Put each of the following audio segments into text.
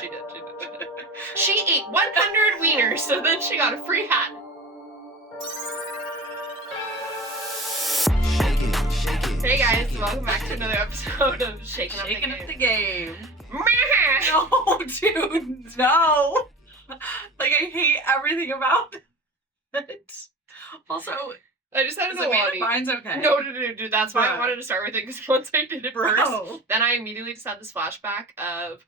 She did. She ate 100 wieners, so then she got a free hat. Hey guys, welcome back to another episode of Shaking Up the Game. No, dude, no. Like, I hate everything about it. Also, I just had to know mine's okay. No, dude, that's why I wanted to start with it, because once I did it first, then I immediately just had this flashback of,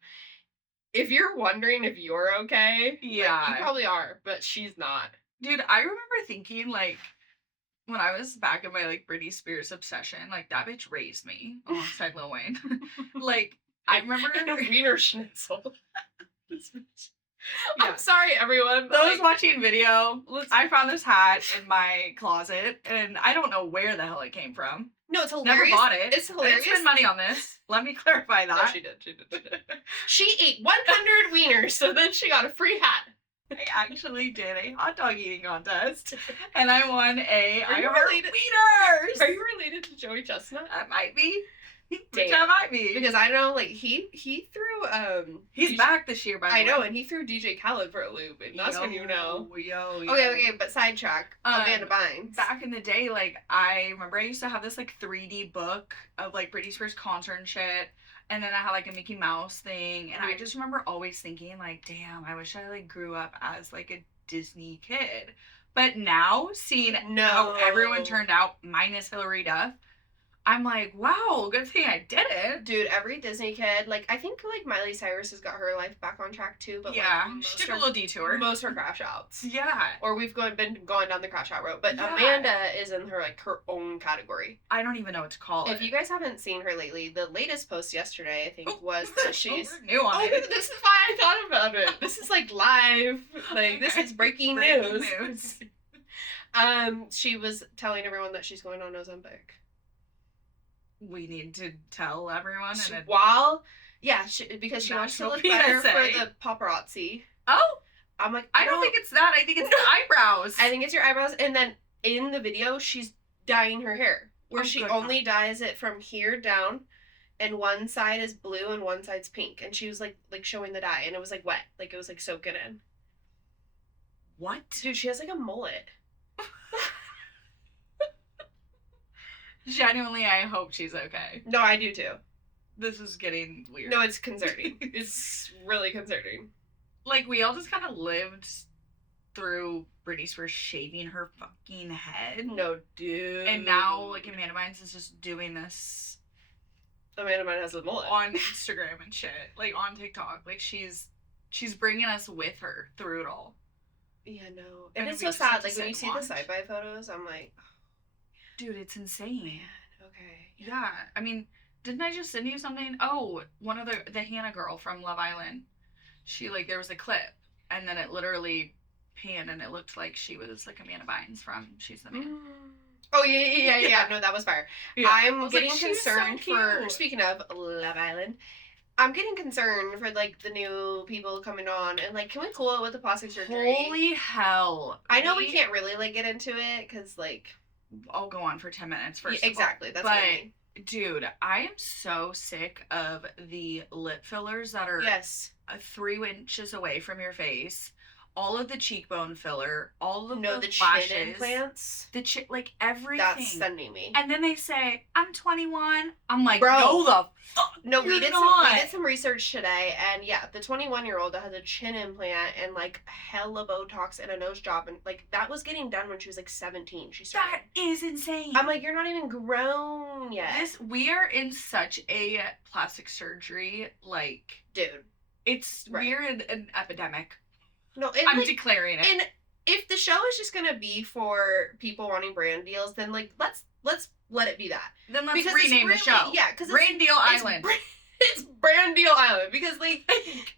if you're wondering if you're okay, yeah, like, you probably are, but she's not. Dude, I remember thinking, like, when I was back in my, like, Britney Spears obsession, like, that bitch raised me alongside Lil Wayne. Like, I remember a wiener schnitzel. Yeah. I'm sorry, everyone. Those watching video, I found this hat in my closet, and I don't know where the hell it came from. No, it's hilarious. Never bought it. It's hilarious. I didn't spend money on this. Let me clarify that. No, she did. She ate 100 wieners, so then she got a free hat. I actually did a hot dog eating contest, and I won a Are you related? Wieners! Are you related to Joey Chestnut? That might be. Damn. That might be. Because I know, like, he threw, he's back this year, by the way. I know, and he threw DJ Khaled for a loop, and that's when you know. Yo. Okay, but sidetrack. Amanda Bynes. Back in the day, like, I remember I used to have this, like, 3D book of, like, Britney Spears concert and shit, and then I had, like, a Mickey Mouse thing, and I just remember always thinking, like, damn, I wish I, like, grew up as, like, a Disney kid. But now, seeing how everyone turned out, minus Hilary Duff, I'm like, wow, good thing I did it. Dude, every Disney kid, like, I think, like, Miley Cyrus has got her life back on track, too, but, yeah, like, she took a little detour. Most of her crash outs. Yeah. Or we've been going down the crash out road, but yeah. Amanda is in her, like, her own category. I don't even know what to call it. If you guys haven't seen her lately, the latest post yesterday, I think, was that she's... new on it. This is why I thought about it. This is, like, live. Like, this is breaking news. She was telling everyone that she's going on Ozempic. We need to tell everyone. Because she wants to look better for the paparazzi. Oh, I'm like, I don't think it's that. I think it's the eyebrows. I think it's your eyebrows, and then in the video, she's dyeing her hair, where she only dyes it from here down, and one side is blue and one side's pink, and she was like showing the dye, and it was like wet, like it was like soaking in. What? Dude, she has like a mullet. Genuinely, I hope she's okay. No, I do too. This is getting weird. No, it's concerning. It's really concerning. Like, we all just kind of lived through Britney Spears shaving her fucking head. No, dude. And now, like, Amanda Bynes is just doing this. Amanda Bynes has a mullet. On Instagram and shit. Like, on TikTok. Like, she's bringing us with her through it all. Yeah, no. And it's so sad. Like, when you see the side-by photos, I'm like... Dude, it's insane. Man, okay. Yeah. I mean, didn't I just send you something? Oh, one of the Hannah girl from Love Island. She, like, there was a clip, and then it literally panned, and it looked like she was, like, Amanda Bynes from She's the Man. Oh, yeah. No, that was fire. Yeah. I'm getting concerned so speaking of Love Island, I'm getting concerned for, like, the new people coming on, and, like, can we cool it with the plastic surgery? Holy hell. I know we can't really, like, get into it, because, like... I'll go on for 10 minutes first. Yeah, exactly. That's what I mean. Dude, I am so sick of the lip fillers that are 3 inches away from your face. All of the cheekbone filler, all of the lashes, chin implants, like everything. That's sending me. And then they say, "I'm 21." I'm like, bro, no, the fuck. No, we did some research today, and yeah, the 21-year-old that has a chin implant and like hella Botox and a nose job, and like that was getting done when she was like 17. She started. That is insane. I'm like, you're not even grown yet. We are in such a plastic surgery, like, dude, we're in an epidemic. No, I'm declaring it. And if the show is just gonna be for people wanting brand deals, then like let's let it be that. Then let's rename the show. Yeah, because Brand Deal Island. It's Brand Deal Island because like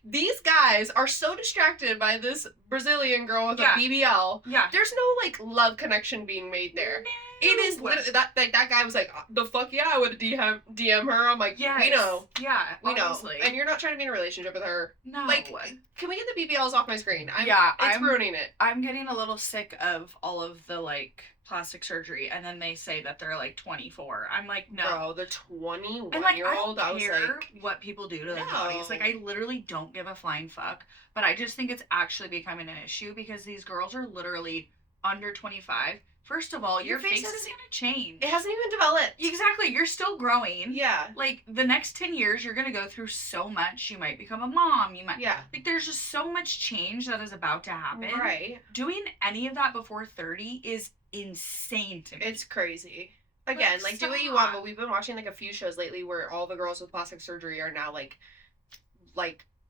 these guys are so distracted by this Brazilian girl with a BBL. Yeah, there's no like love connection being made there. No. It is literally that guy was like, the fuck yeah, I would DM her. I'm like, we know. Yeah, we know. And you're not trying to be in a relationship with her. No. Like, can we get the BBLs off my screen? It's ruining it. I'm getting a little sick of all of the like plastic surgery, and then they say that they're like 24. I'm like, no. Bro, the 21 And like, year old, I I don't was care like, what people do to their bodies. Like, I literally don't give a flying fuck. But I just think it's actually becoming an issue because these girls are literally under 25. First of all, your face isn't gonna change. it hasn't even developed. Exactly. You're still growing. Yeah. Like, the next 10 years, you're gonna go through so much. You might become a mom. You might. Yeah. Like, there's just so much change that is about to happen. Right. Doing any of that before 30 is insane to me. It's crazy. Again, like, do what you want, but we've been watching, like, a few shows lately where all the girls with plastic surgery are now, like,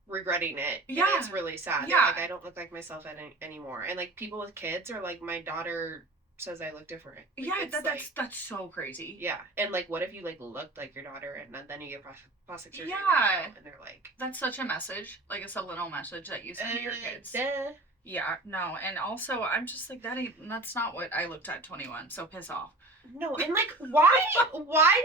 regretting it. Yeah. And it's really sad. They're Yeah. like, I don't look like myself anymore. And, like, people with kids are like, my daughter says I look different. Like, Yeah, it's that's so crazy. yeah. And, like, what if you, like, looked like your daughter and then you get plastic surgery? Yeah. And they're like... That's such a message, like a subliminal message that you send to your kids. Duh. Yeah, no, and also I'm just like that's not what I looked at 21. So piss off. No, and like, why does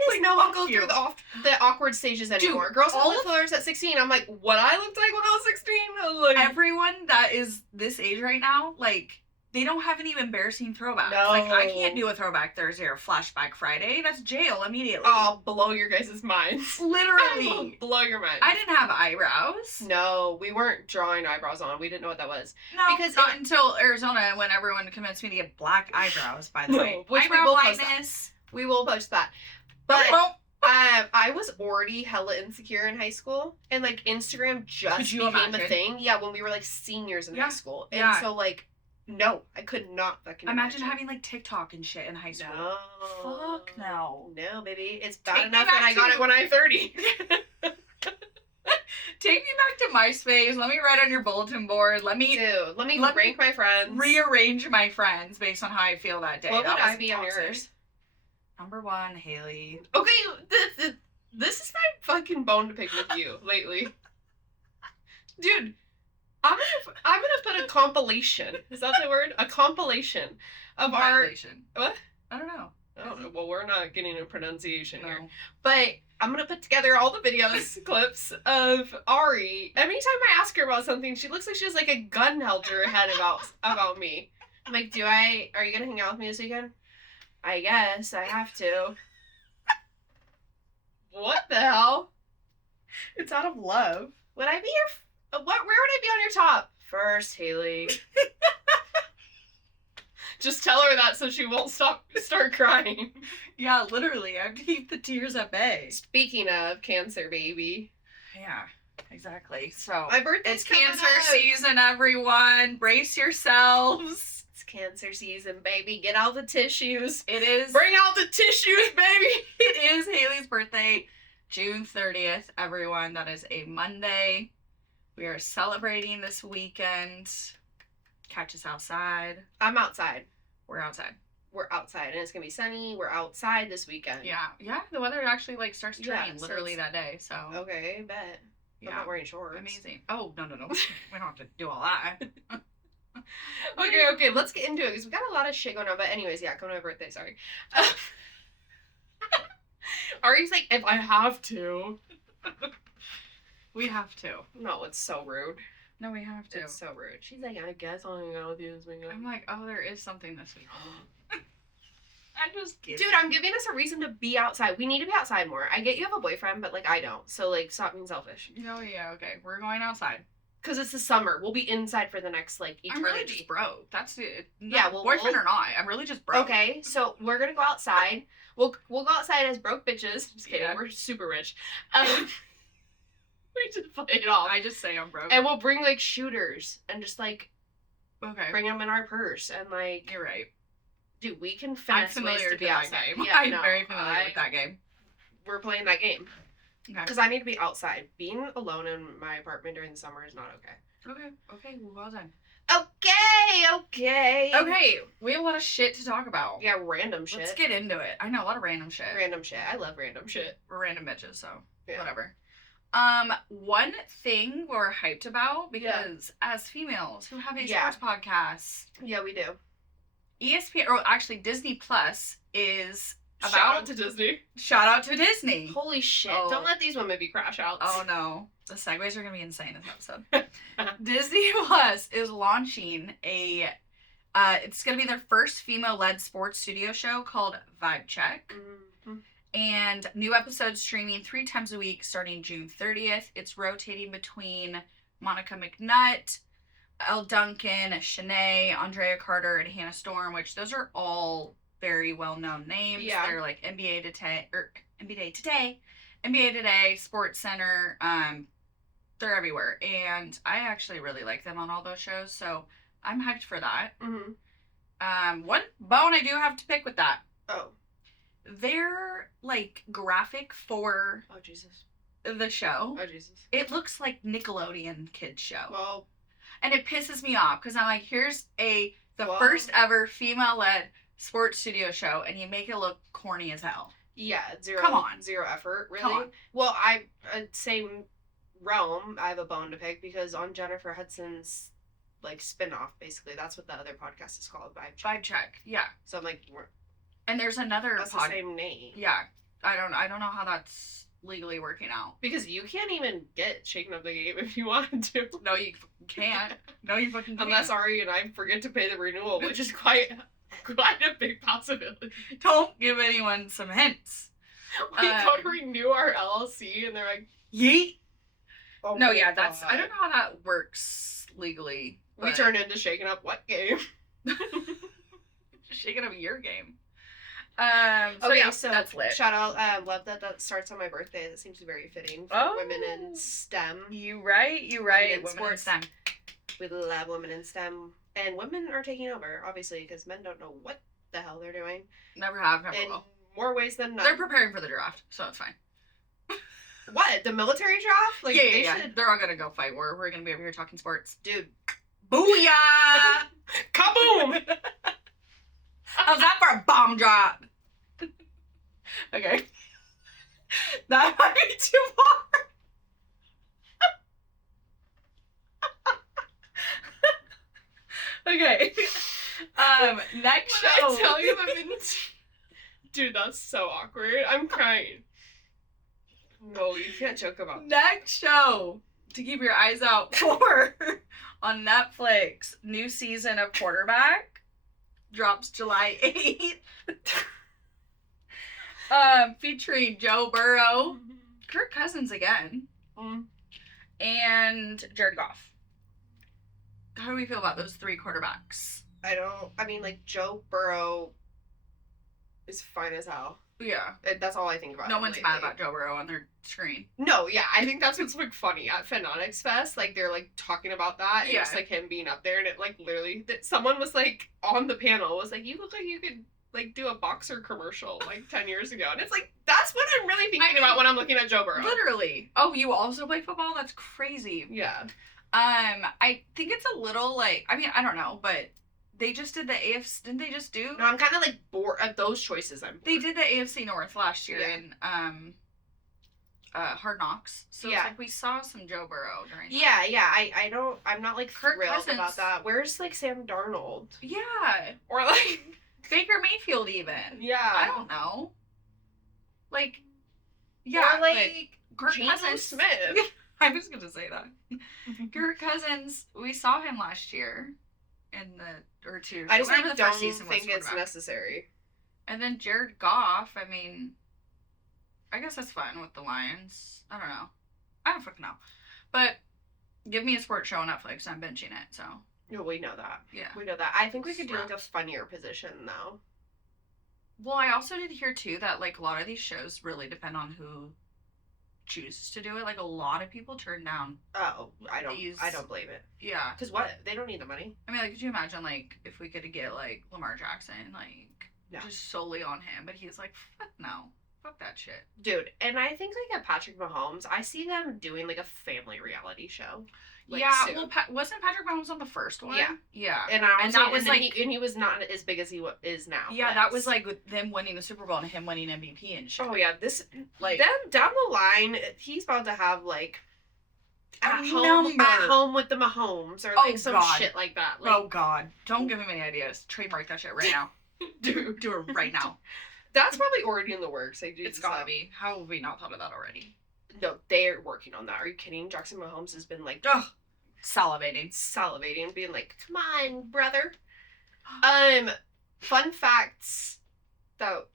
Like, no one fuck go you. through the awkward stages anymore? Girls with all lip of- fillers at 16. I'm like, what I looked like when I was 16? I was like, Everyone that is this age right now, like they don't have any embarrassing throwbacks. Like I can't do a throwback Thursday or flashback Friday. That's jail immediately. I'll blow your guys' minds. I will Literally. blow your mind. I didn't have eyebrows. No, we weren't drawing eyebrows on. We didn't know what that was. No, Because not until Arizona when everyone convinced me to get black eyebrows, by the No, way. which we Eyebrow will post that. blindness. We will post that. No, But we won't. I was already hella insecure in high school, and like Instagram just Could you became imagine? a thing. Yeah, when we were like seniors in Yeah. high school, and Yeah. so like, no, I could not fucking Imagine having like TikTok and shit in high school. No. Fuck no. No, baby, it's bad Take me enough back that I got to- it when I'm 30. Take me back to MySpace. Let me write on your bulletin board. Let me Dude, let me Let me rank my friends. rearrange my friends based on how I feel that day. What That would I was be on toxic. yours? Number 1, Haley. Okay, this is my fucking bone to pick with you lately. Dude, I'm gonna put a compilation. Is that the word? A compilation of Violation. What? I don't know. I don't know. Well, we're not getting a pronunciation here. No. But I'm gonna put together all the videos, clips of Ari. Anytime I ask her about something, she looks like she has like a gun held to her head about me. I'm like, are you gonna hang out with me this weekend? I guess I have to. What the hell? It's out of love. Would I be where would I be on your top? First, Haley. Just tell her that so she won't start crying. Yeah, literally. I have to keep the tears at bay. Speaking of cancer, baby. Yeah, exactly. So My birthday's it's coming cancer up. season, everyone. Brace yourselves. It's cancer season, baby. Get out the tissues. It is. Bring out the tissues, baby. It is Haley's birthday, June 30th, everyone. That is a Monday. We are celebrating this weekend. Catch us outside. I'm outside. We're outside. We're outside, and it's gonna be sunny. We're outside this weekend. Yeah. The weather actually like starts to Yeah, rain so literally it's- that day. So Okay, bet. I'm yeah, not wearing shorts. amazing. Oh no. We don't have to do all that. Okay. Let's get into it because we got a lot of shit going on. But anyways, yeah, come to my birthday. Sorry. Ari's like, if I have to. We have to. No, it's so rude. No, we have to. It's so rude. She's like, I guess I'll hang out with you this weekend. I'm like, oh, there is something this week. I'm just kidding. Dude, I'm giving us a reason to be outside. We need to be outside more. I get you have a boyfriend, but like I don't. So like, stop being selfish. Oh yeah, okay. We're going outside. Because it's the summer. We'll be inside for the next like eternity. I'm really just broke. That's it. Yeah, well, boyfriend or not, I'm really just broke. Okay, so we're gonna go outside. We'll go outside as broke bitches. Just kidding. Yeah. We're super rich. We just play it off. I just say I'm broke. And we'll bring like shooters and just like Okay. bring them in our purse and like, You're right. dude, we can I'm finesse familiar ways to with be that outside. game. Yeah, I'm no, very familiar with that game. We're playing that game Okay. because I need to be outside. Being alone in my apartment during the summer is not okay. Okay. Well done. Okay. Okay. We have a lot of shit to talk about. Yeah, random shit. Let's get into it. I know a lot of random shit. Random shit. I love random shit. We're random bitches, so Yeah. whatever. One thing we're hyped about because as females who have a Yeah. sports podcast, Yeah, we do. ESPN or actually Disney Plus is Shout about out to Disney. shout out to Disney. Holy shit. Oh. Don't let these women be crash outs. Oh no. The segues are gonna be insane this episode. Disney Plus is launching a It's going to be their first female-led sports studio show called Vibe Check. Mm-hmm. And new episodes streaming 3 times a week starting June 30th. It's rotating between Monica McNutt, Elle Duncan, Shanae, Andrea Carter, and Hannah Storm, which those are all very well-known names. Yeah. They're like NBA Today, NBA Today, Sports Center. They're everywhere. And I actually really like them on all those shows, so I'm hyped for that. Mm-hmm. One bone I do have to pick with that. Oh. Their, like, graphic for Oh, Jesus. the show, Oh, Jesus. it looks like Nickelodeon kids show. Well, and it pisses me off because I'm like, here's the Well- first ever female-led sports studio show, and you make it look corny as hell. yeah, zero. Come on. Zero effort, really. Come on. Well, same realm, I have a bone to pick because on Jennifer Hudson's, like, spinoff, basically, that's what the other podcast is called, Vibe Check. Vibe Check, yeah. So I'm like, And there's another that's the same name. Yeah, I don't know how that's legally working out. Because you can't even get Shaken Up the Game if you wanted to. No, you can't. No, you fucking can't. Unless Ari and I forget to pay the renewal, which is quite a big possibility. Don't give anyone some hints. We go to renew our LLC and they're like, Yeet. oh No, my yeah, that's God. I don't know how that works legally. We but- turn into Shaken Up what game? Shaking up your game. So that's lit. Shout out, love that starts on my birthday. That seems very fitting for Oh. women in STEM. You right. Women in Women in sports. STEM. We love women in STEM. And women are taking over, obviously, because men don't know what the hell they're doing. Never have, never In will. more ways than none. They're preparing for the draft, so it's fine. What? The military draft? Like, they yeah. should... They're all gonna go fight war. We're gonna be over here talking sports. Dude. Booyah! Kaboom! How's that for a bomb drop? Okay. That might be too far. Okay. Next When show. I tell you I'm in... Dude, that's so awkward. I'm crying. No, you can't joke about that. Next show to keep your eyes out for on Netflix. New season of Quarterback drops July 8th. Featuring Joe Burrow, Kirk Cousins again, and Jared Goff. How do we feel about those 3 quarterbacks? Like, Joe Burrow is fine as hell. Yeah. That's all I think about. No him one's lately. mad about Joe Burrow on their screen. No, yeah, I think that's what's like funny at Fanatics Fest. Like they're like talking about that, and Yeah. just like him being up there, and it like literally someone was like on the panel was like, "You look like you could like do a boxer commercial like 10 years ago," and it's like that's what I'm really thinking about when I'm looking at Joe Burrow. Literally. Oh, you also play football? That's crazy. Yeah. I think it's a little like, I mean, I don't know, but they just did the AFC, didn't they just do? No, I'm kind of like bored at those choices. I'm bored. They did the AFC North last year Yeah. in Hard Knocks. So Yeah. it's like we saw some Joe Burrow during that. Yeah. I'm not like Kirk thrilled Cousins. about that. Where's like Sam Darnold Yeah. or like Baker Mayfield even. yeah. I don't know. Like, yeah, or like Kirk Geno Cousins. Smith. I was gonna say that. Kirk Cousins, we saw him last year in or 2. I just like whatever the don't first season was think it's quarterback. necessary. And then Jared Goff, I mean, I guess that's fine with the Lions. I don't know. I don't fucking know. But give me a sports show on Netflix. I'm binging it, so. No, we know that. Yeah. We know that. I think we could do like a Scraps. funnier position though. Well, I also did hear, too, that, like, a lot of these shows really depend on who chooses to do it. Like, a lot of people turn down. Oh, I These- don't blame it. Yeah. Cause what? They don't need the money. I mean, like, could you imagine, like, if we could get, like, Lamar Jackson, like, No. just solely on him? But he's like, fuck no. Fuck that shit. Dude, and I think like at Patrick Mahomes, I see them doing like a family reality show. Like, yeah, soon. well, wasn't Patrick Mahomes on the first one? Yeah. Yeah. and that was, like- he was not as big as he is now. Yeah, that was like with them winning the Super Bowl and him winning MVP and shit. Oh yeah, this Like, then down the line, he's about to have like at A home number. with the Mahomes or Oh, like some God. shit like that. Like, oh god, don't give him any ideas. Trademark that shit right now. dude, Do it right now. that's probably already in the works. Like, dude, It's gotta be. How have we not thought of that already? No, they're working on that. Are you kidding? Jackson Mahomes has been like Ugh. Salivating. salivating, being like, "Come on, brother." Fun facts, though,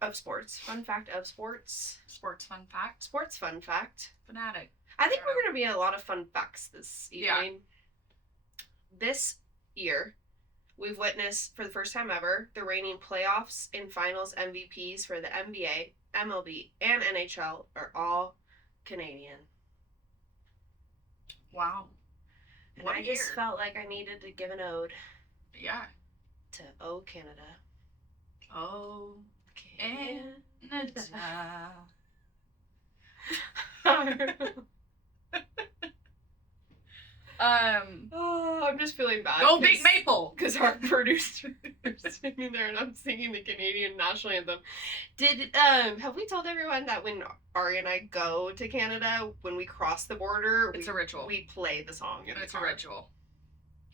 of sports. Fun fact of sports. Sports fun fact. Sports fun fact. Fanatic. I think we're going to be a lot of fun facts this evening. Yeah. This year, we've witnessed, for the first time ever, the reigning playoffs and finals MVPs for the NBA, MLB, and NHL are all Canadian. Wow. And what I just felt like I needed to give an ode. Yeah. To O Canada. Oh, Canada. I'm just feeling bad. Go Big Maple! Because our producer is singing there and I'm singing the Canadian national anthem. Have we told everyone that when Ari and I go to Canada, when we cross the border, it's a ritual. We play the song. It's a ritual.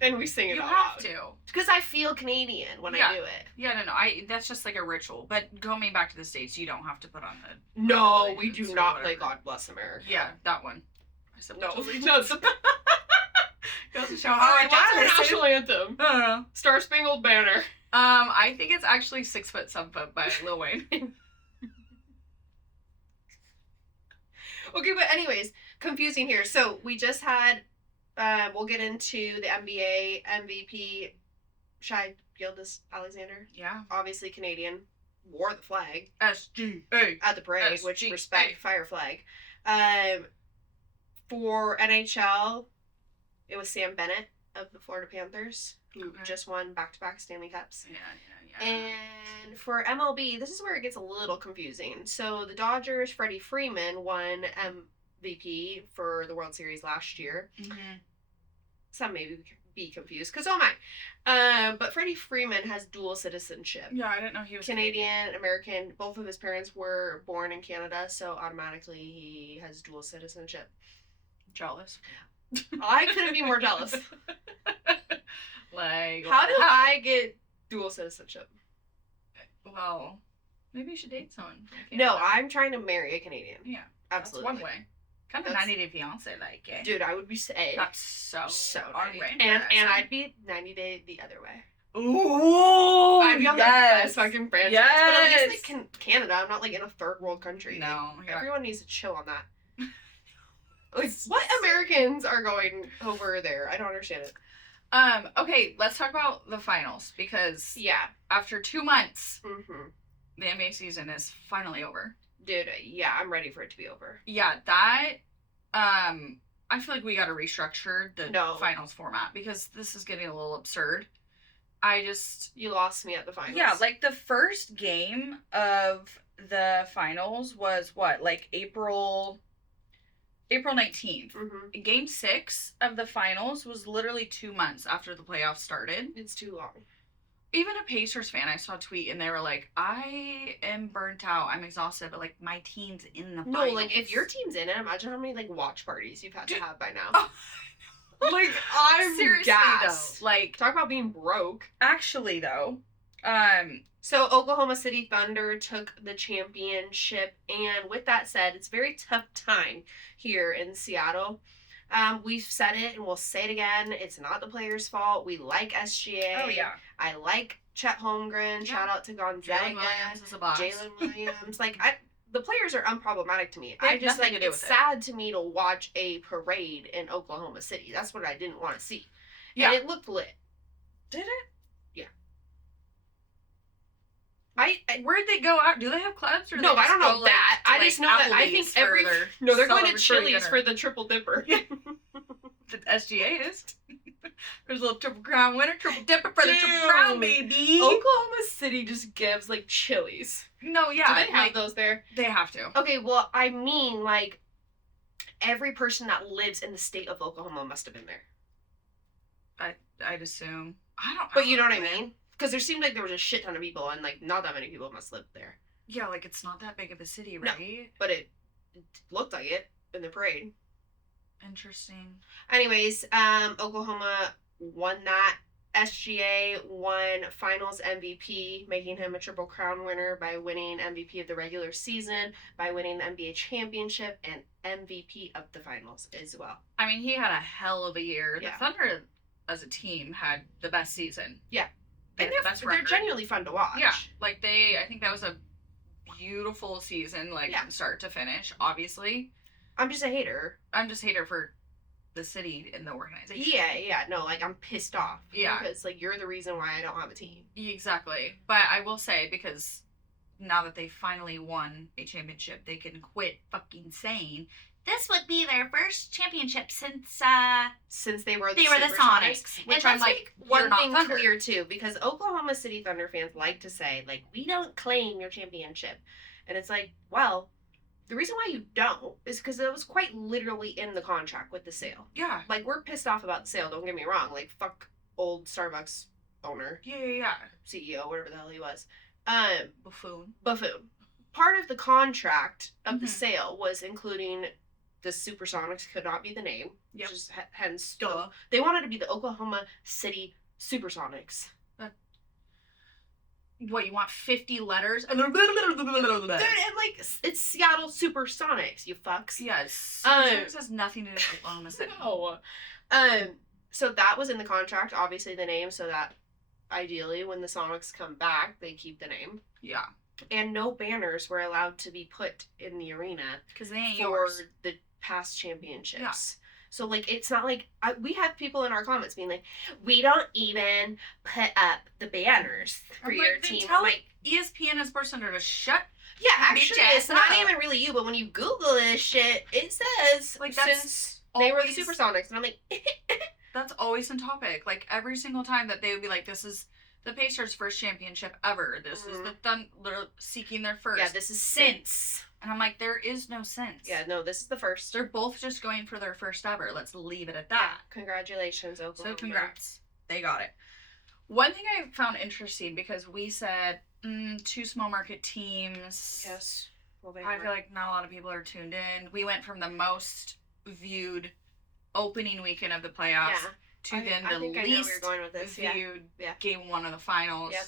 And we sing it out loud. You have to. Because I feel Canadian when I do it. Yeah, no. That's just like a ritual. But coming back to the States, you don't have to put on the... No, we do not play God Bless America. Yeah, that one. No. Goes to show how what's our national anthem? Star Spangled Banner. I think it's actually 6 Foot Some Foot by Lil Wayne. Okay, but anyways, confusing here. So we just had, we'll get into the NBA MVP, Shai Gilgeous-Alexander. Yeah. Obviously Canadian. Wore the flag. SGA. At the parade, which respect fire flag. For NHL, it was Sam Bennett of the Florida Panthers, who just won back-to-back Stanley Cups. Yeah. And for MLB, this is where it gets a little confusing. So the Dodgers, Freddie Freeman won MVP for the World Series last year. Mm-hmm. Some may be confused, because oh my. But Freddie Freeman has dual citizenship. Yeah, I didn't know he was Canadian, American. Both of his parents were born in Canada, so automatically he has dual citizenship. Jealous. I couldn't be more jealous. Like, how do I get dual citizenship? Well, maybe you should date someone. No, I'm trying to marry a Canadian. Yeah, absolutely. That's one way. Kind of 90 Day Fiance like it. Dude, I would be That's so on and I'd be 90 Day the other way. Ooh, I'd be on the best fucking franchise. Yes. But at least like Canada, I'm not like in a third world country. No, like, everyone needs to chill on that. Like, what Americans are going over there? I don't understand it. Okay, let's talk about the finals, because after 2 months, the NBA season is finally over. Dude, yeah, I'm ready for it to be over. Yeah, that, I feel like we gotta restructure the finals format, because this is getting a little absurd. You lost me at the finals. Yeah, like the first game of the finals was what, like April 19th. Mm-hmm. Game 6 of the finals was literally 2 months after the playoffs started. It's too long. Even a Pacers fan, I saw a tweet and they were like, I am burnt out. I'm exhausted, but like my team's in the finals. No, like if your team's in it, imagine how many like watch parties you've had to have by now. Oh. Like, I'm seriously gassed. Though. Like, talk about being broke. Actually though, so Oklahoma City Thunder took the championship, and with that said, it's a very tough time here in Seattle. We've said it and we'll say it again. It's not the players' fault. We like SGA. Oh yeah. I like Chet Holmgren. Yeah. Shout out to Gonzaga. Jalen Williams is a boss. Jalen Williams. Like, the players are unproblematic to me. I just like it's sad to me to watch a parade in Oklahoma City. That's what I didn't want to see. Yeah. And it looked lit. Did it? Yeah. Where'd they go out? Do they have clubs? Or no, I don't know that. I just know that I think they're going to Chili's for the triple dipper. The SGA is. There's a little triple crown winner, triple dipper for the triple crown, baby. Oklahoma City just gives like Chili's. No, yeah. Do they have those there? They have to. Okay, well, I mean, like, every person that lives in the state of Oklahoma must have been there. I'd assume. I don't know. But you know what I mean? Because there seemed like there was a shit ton of people, and like not that many people must live there. Yeah, like it's not that big of a city, right? No, but it looked like it in the parade. Interesting. Anyways, Oklahoma won that. SGA won Finals MVP, making him a Triple Crown winner by winning MVP of the regular season, by winning the NBA championship, and MVP of the Finals as well. I mean, he had a hell of a year. Yeah. The Thunder, as a team, had the best season. Yeah. And best they're record. genuinely fun to watch. Yeah, like I think that was a beautiful season, like from start to finish. Obviously, I'm just a hater. I'm just a hater for the city and the organization. Yeah, no, like I'm pissed off. Yeah, because like you're the reason why I don't have a team. Exactly, but I will say, because now that they finally won a championship, they can quit fucking saying this would be their first championship since they were the Sonics. Which and I'm like, one thing clear too, because Oklahoma City Thunder fans like to say, like, we don't claim your championship. And it's like, well, the reason why you don't is because it was quite literally in the contract with the sale. Yeah. Like, we're pissed off about the sale, don't get me wrong. Like, fuck old Starbucks owner. Yeah. CEO, whatever the hell he was. Buffoon. Part of the contract of the sale was including the Supersonics could not be the name. Yep. Just hence, they wanted to be the Oklahoma City Supersonics. What, you want 50 letters? And like, it's Seattle Supersonics, you fucks. Yes. Supersonics has nothing to do with Oklahoma City. No. So that was in the contract, obviously the name, so that ideally when the Sonics come back, they keep the name. Yeah. And no banners were allowed to be put in the arena because they ain't for yours. The past championships. Yeah. So like it's not like we have people in our comments being like, we don't even put up the banners for your team. Tell like ESPN and SportsCenter to shut. Yeah, actually, it's not even really you. But when you Google this shit, it says like since they were the Supersonics, and I'm like, that's always in topic. Like every single time that they would be like, this is the Pacers' first championship ever. This is the Thunder seeking their first. Yeah, this is since. And I'm like, there is no sense. Yeah, no, this is the first. They're both just going for their first ever. Let's leave it at that. Yeah, congratulations, Oklahoma. So congrats. They got it. One thing I found interesting, because we said 2 small market teams. Yes. Well, I feel like not a lot of people are tuned in. We went from the most viewed opening weekend of the playoffs to the least viewed game 1 of the finals. Yep.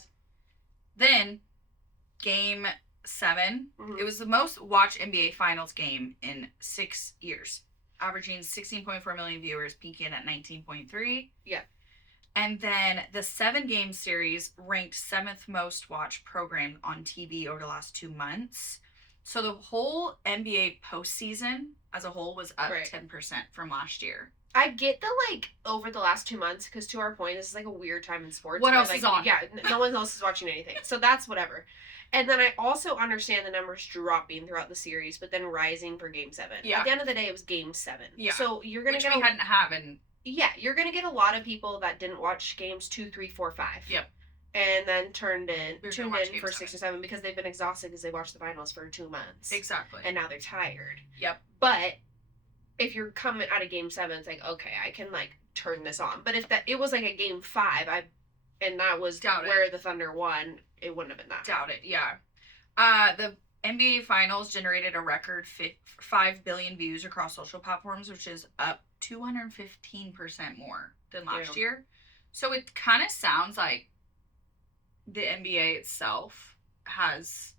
Then game 7. It was the most watched NBA Finals game in 6 years, averaging 16.4 million viewers, peaking at 19.3. Yeah. And then the 7-game series ranked 7th most watched program on TV over the last 2 months. So the whole NBA postseason as a whole was up 10% from last year. I get the, like, over the last 2 months, because to our point, this is, like, a weird time in sports. What else is on? Yeah, no one else is watching anything. So that's whatever. And then I also understand the numbers dropping throughout the series, but then rising for Game 7. Yeah. At the end of the day, it was Game 7. Yeah. So you're going to get... Which we hadn't have in... Yeah, you're going to get a lot of people that didn't watch Games 2, 3, 4, 5. Yep. And then tuned in for 6 or 7 because they've been exhausted because they watched the finals for 2 months. Exactly. And now they're tired. Yep. But if you're coming out of Game 7, it's like, okay, I can, like, turn this on. But if it was, like, a Game 5, and that was where the Thunder won, it wouldn't have been that. Doubt it, yeah. The NBA Finals generated a record 5 billion views across social platforms, which is up 215% more than last year. So it kind of sounds like the NBA itself has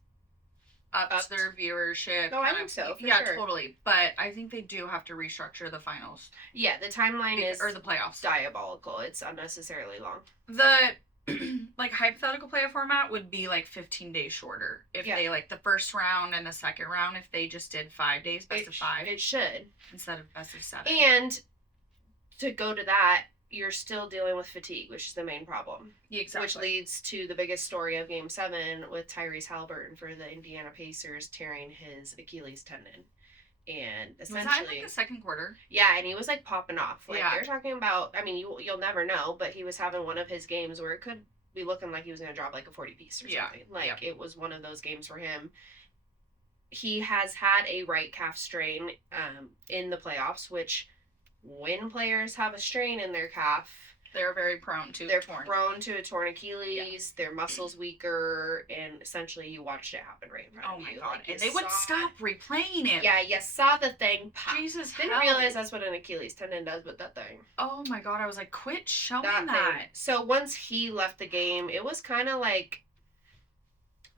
upped their viewership. No, I think so. For yeah, sure. Totally. But I think they do have to restructure the finals. Yeah, the timeline is or the playoffs. Diabolical. It's unnecessarily long. The like hypothetical playoff format would be like 15 days shorter if they like the first round and the second round if they just did 5 days best of 5. It should instead of best of 7. And to go to that, you're still dealing with fatigue, which is the main problem. Exactly. Which leads to the biggest story of Game 7 with Tyrese Haliburton for the Indiana Pacers tearing his Achilles tendon. And essentially, was that in, like, the second quarter? Yeah, and he was like popping off. Like they're talking about. I mean, you'll never know, but he was having one of his games where it could be looking like he was going to drop like a 40 piece or something. Like it was one of those games for him. He has had a right calf strain in the playoffs, which when players have a strain in their calf, they're very prone to prone to a torn Achilles. Their muscles weaker, and essentially you watched it happen right in front of you. Oh my god! Like, and they would stop replaying it. Yeah, you saw the thing pop. Jesus, didn't realize that's what an Achilles tendon does with that thing. Oh my god! I was like, quit showing that. So once he left the game, it was kind of like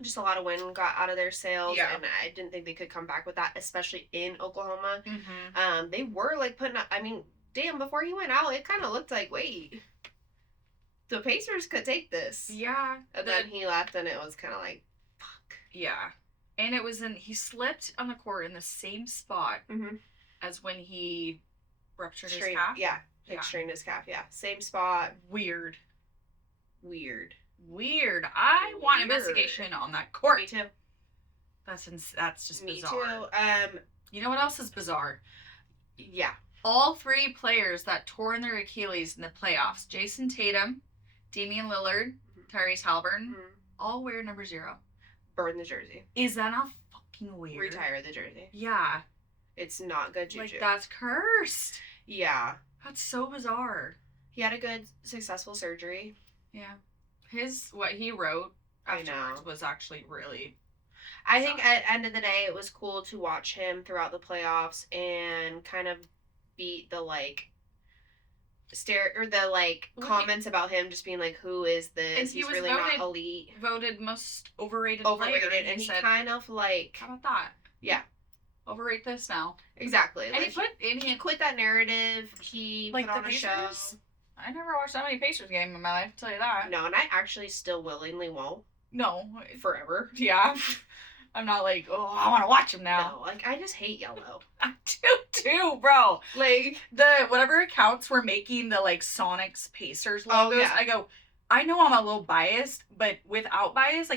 just a lot of wind got out of their sails, and I didn't think they could come back with that, especially in Oklahoma. Mm-hmm. They were like putting up. I mean, damn! Before he went out, it kind of looked like, wait, the Pacers could take this. Yeah. And then he left, and it was kind of like, fuck. Yeah. And it was he slipped on the court in the same spot as when he ruptured his calf. Yeah. Strained his calf, yeah. Same spot. Weird. I want investigation on that court. Me too. That's just Me bizarre. too. You know what else is bizarre? Yeah. All 3 players that tore in their Achilles in the playoffs, Jason Tatum, Damian Lillard, Tyrese Halliburton, all wear number 0. Burn the jersey. Is that not fucking weird? Retire the jersey. Yeah. It's not good juju. Like, that's cursed. Yeah. That's so bizarre. He had a good, successful surgery. Yeah. What he wrote afterwards was actually really... I think at the end of the day, it was cool to watch him throughout the playoffs and kind of beat the, comments about him just being like, who is this? And he's really not elite. Voted most overrated player. And he kind of like... How about that? Yeah. Overrate this now. Exactly. And he quit that narrative. He put on a show. I never watched that many Pacers game in my life, I'll tell you that. No, and I actually still willingly won't. No. Forever. Yeah. I'm not like, oh, I want to watch him now. No, I just hate yellow. I do too, bro. The whatever accounts were making the Sonics Pacers logos, I go, I know I'm a little biased, but without bias,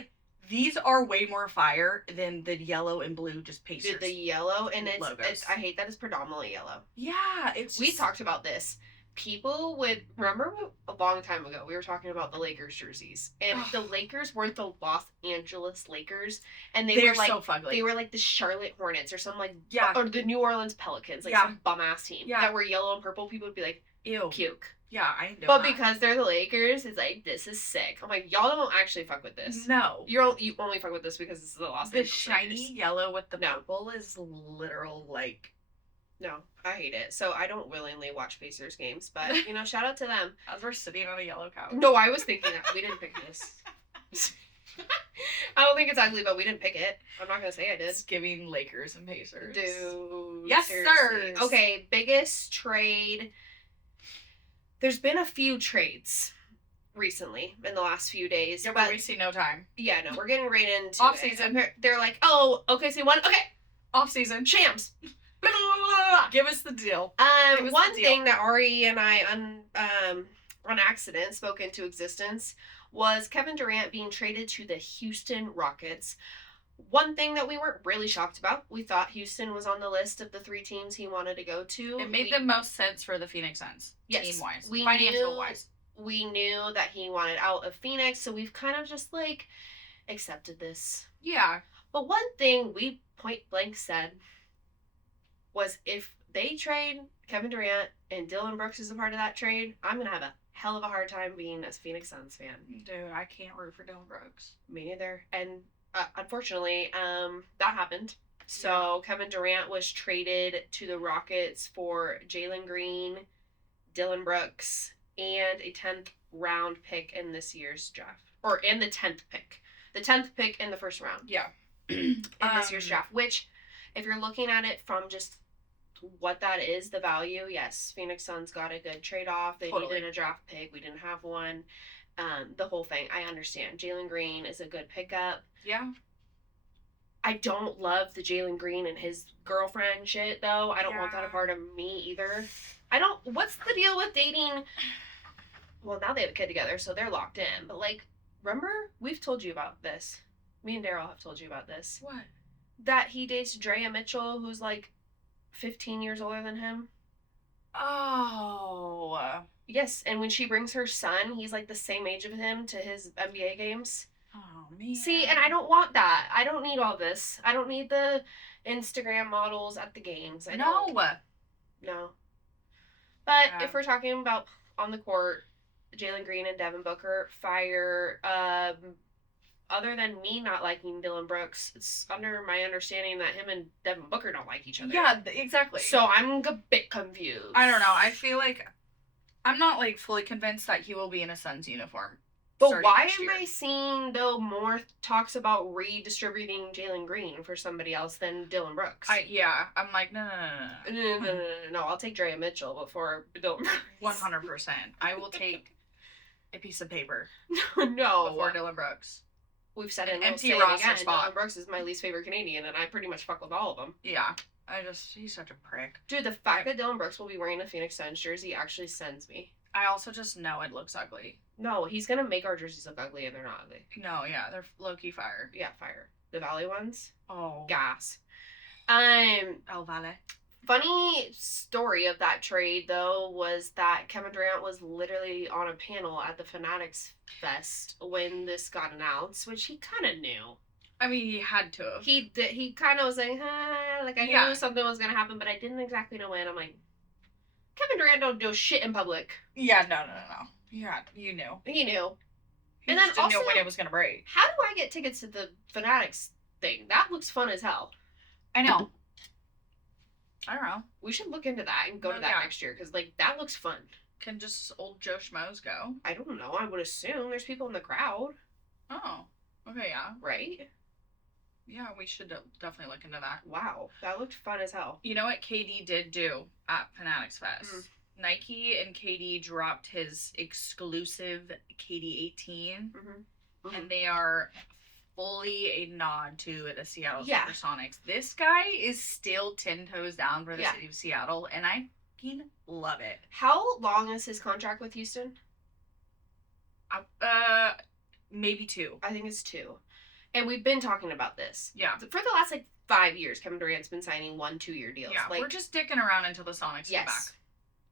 these are way more fire than the yellow and blue just Pacers. The yellow, and it's I hate that it's predominantly yellow. Yeah, we talked about this. People would remember a long time ago we were talking about the Lakers jerseys, and the Lakers weren't the Los Angeles Lakers, and they were so fugly. They were the Charlotte Hornets or something or the New Orleans Pelicans, some bum ass team that were yellow and purple. People would be like, ew, puke. Yeah, I know. But because they're the Lakers, it's this is sick. I'm like, y'all don't actually fuck with this. No, you only fuck with this because this is the Los Angeles. The shiny yellow with the purple is literal No, I hate it. So I don't willingly watch Pacers games, but shout out to them. As we're sitting on a yellow couch. No, I was thinking that we didn't pick this. I don't think it's ugly, but we didn't pick it. I'm not gonna say I did. It's giving Lakers and Pacers. Dude. Yes, sir. Okay, biggest trade. There's been a few trades recently in the last few days. Yeah, but we see no time. Yeah, no, we're getting right into off season. They're like, oh, okay, so one, okay, off season champs. Give us the deal. One thing that Ari and I on accident spoke into existence was Kevin Durant being traded to the Houston Rockets. One thing that we weren't really shocked about, we thought Houston was on the list of the 3 teams he wanted to go to. It made the most sense for the Phoenix Suns, team-wise, financial-wise. We knew that he wanted out of Phoenix, so we've kind of just accepted this. Yeah. But one thing we point blank said was if they trade Kevin Durant and Dillon Brooks is a part of that trade, I'm going to have a hell of a hard time being a Phoenix Suns fan. Dude, I can't root for Dillon Brooks. Me neither. And unfortunately, that happened. So Kevin Durant was traded to the Rockets for Jalen Green, Dillon Brooks, and a 10th round pick in this year's draft. Or in the 10th pick. The 10th pick in the first round. Yeah. In this year's draft. Which, if you're looking at it from just what that is, the value, yes, Phoenix Suns got a good trade-off. They needed a draft pick. We didn't have one. The whole thing. I understand. Jalen Green is a good pickup. Yeah. I don't love the Jalen Green and his girlfriend shit, though. I don't want that a part of me either. What's the deal with dating? Well, now they have a kid together, so they're locked in. But, remember? We've told you about this. Me and Daryl have told you about this. What? That he dates Drea Mitchell, who's, 15 years older than him. Oh. Yes, and when she brings her son, he's, the same age of him to his NBA games. Oh, man. See, and I don't want that. I don't need all this. I don't need the Instagram models at the games. No. But if we're talking about on the court, Jalen Green and Devin Booker, fire. Other than me not liking Dillon Brooks, it's under my understanding that him and Devin Booker don't like each other. Yeah, exactly. So I'm a bit confused. I don't know. I feel like I'm not fully convinced that he will be in a Suns uniform. But why am I seeing, though, more talks about redistributing Jalen Green for somebody else than Dillon Brooks? I'm like, no. No, I'll take Drea Mitchell before Dillon Brooks. 100%. I will take a piece of paper No. before Dylan Brooks. We've said it An and we'll empty say it roster again. spot. Dylan Brooks is my least favorite Canadian, and I pretty much fuck with all of them. Yeah. He's such a prick. Dude, the fact that Dylan Brooks will be wearing a Phoenix Suns jersey actually sends me. I also just know it looks ugly. No, he's gonna make our jerseys look ugly, and they're not ugly. No, yeah, they're low-key fire. Yeah, fire. The Valley ones? Oh. Gas. El Valle. Funny story of that trade, though, was that Kevin Durant was literally on a panel at the Fanatics Fest when this got announced, which he kind of knew. I mean, he had to have. He kind of was like, like, I knew something was going to happen, but I didn't exactly know when. I'm like, Kevin Durant don't do shit in public. Yeah, no. Yeah, you knew. He knew. He And just then didn't know when it was going to break. How do I get tickets to the Fanatics thing? That looks fun as hell. I know. I don't know. We should look into that and go to that next year, because, like, that looks fun. Can just old Joe Schmoes go? I don't know. I would assume there's people in the crowd. Oh. Okay, yeah. Right? Yeah, we should definitely look into that. Wow. That looked fun as hell. You know what KD did do at Fanatics Fest? Nike and KD dropped his exclusive KD 18, and they are fully a nod to the Seattle Supersonics. This guy is still 10 toes down for the city of Seattle, and I fucking love it. How long is his contract with Houston? Maybe 2. I think it's 2. And we've been talking about this. Yeah. For the last, 5 years, Kevin Durant's been signing 1-2-year deals. Yeah, we're just dicking around until the Sonics get back.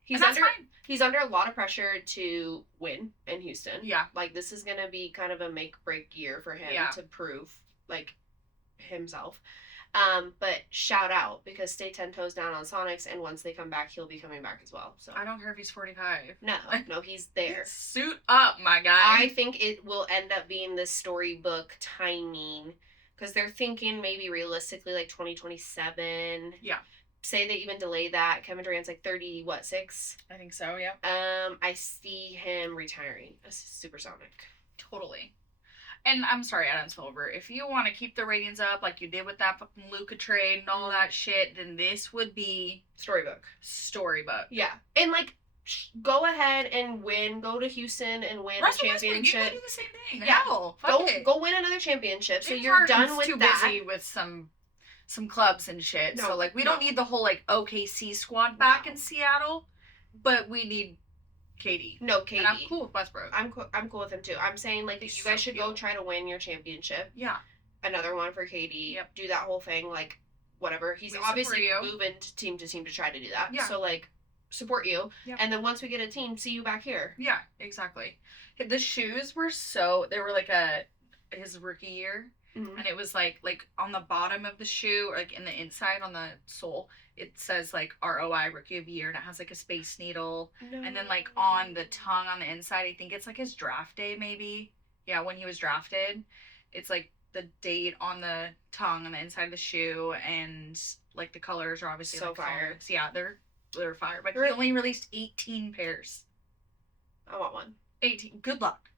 He's under a lot of pressure to win in Houston. Yeah. This is going to be kind of a make-break year for him to prove, himself. But shout out, because stay 10 toes down on Sonics, and once they come back, he'll be coming back as well. So I don't care if he's 45. No, he's there. Suit up, my guy. I think it will end up being this storybook timing, because they're thinking maybe realistically 2027. Yeah. Say they even delay that. Kevin Durant's 30, 6? I think so, yeah. I see him retiring a Supersonic. Totally. And I'm sorry, Adam Silver, if you want to keep the ratings up like you did with that fucking Luka trade and all that shit, then this would be storybook. Yeah. And go ahead and win. Go to Houston and win a championship. You can do the same thing. Yeah. Hell, go win another championship. James so you're Harden's done with too that. Busy with some clubs and shit. No, so we don't need the whole OKC squad back in Seattle, but we need KD. No, KD. And I'm cool with Westbrook. I'm cool with him too. I'm saying you guys should go try to win your championship. Yeah. Another one for KD. Yep. Do that whole thing, whatever. He's obviously moving team to team to try to do that. Yeah. So support you. Yep. And then once we get a team, see you back here. Yeah, exactly. The shoes were they were his rookie year. Mm-hmm. And it was on the bottom of the shoe, or in the inside on the sole, it says ROI Rookie of the Year, and it has a Space Needle. No. And then on the tongue on the inside, I think it's his draft day maybe. Yeah, when he was drafted. It's the date on the tongue on the inside of the shoe, and the colors are obviously so fire. Yeah, they're fire. But he only released 18 pairs. I want one. 18. Good luck.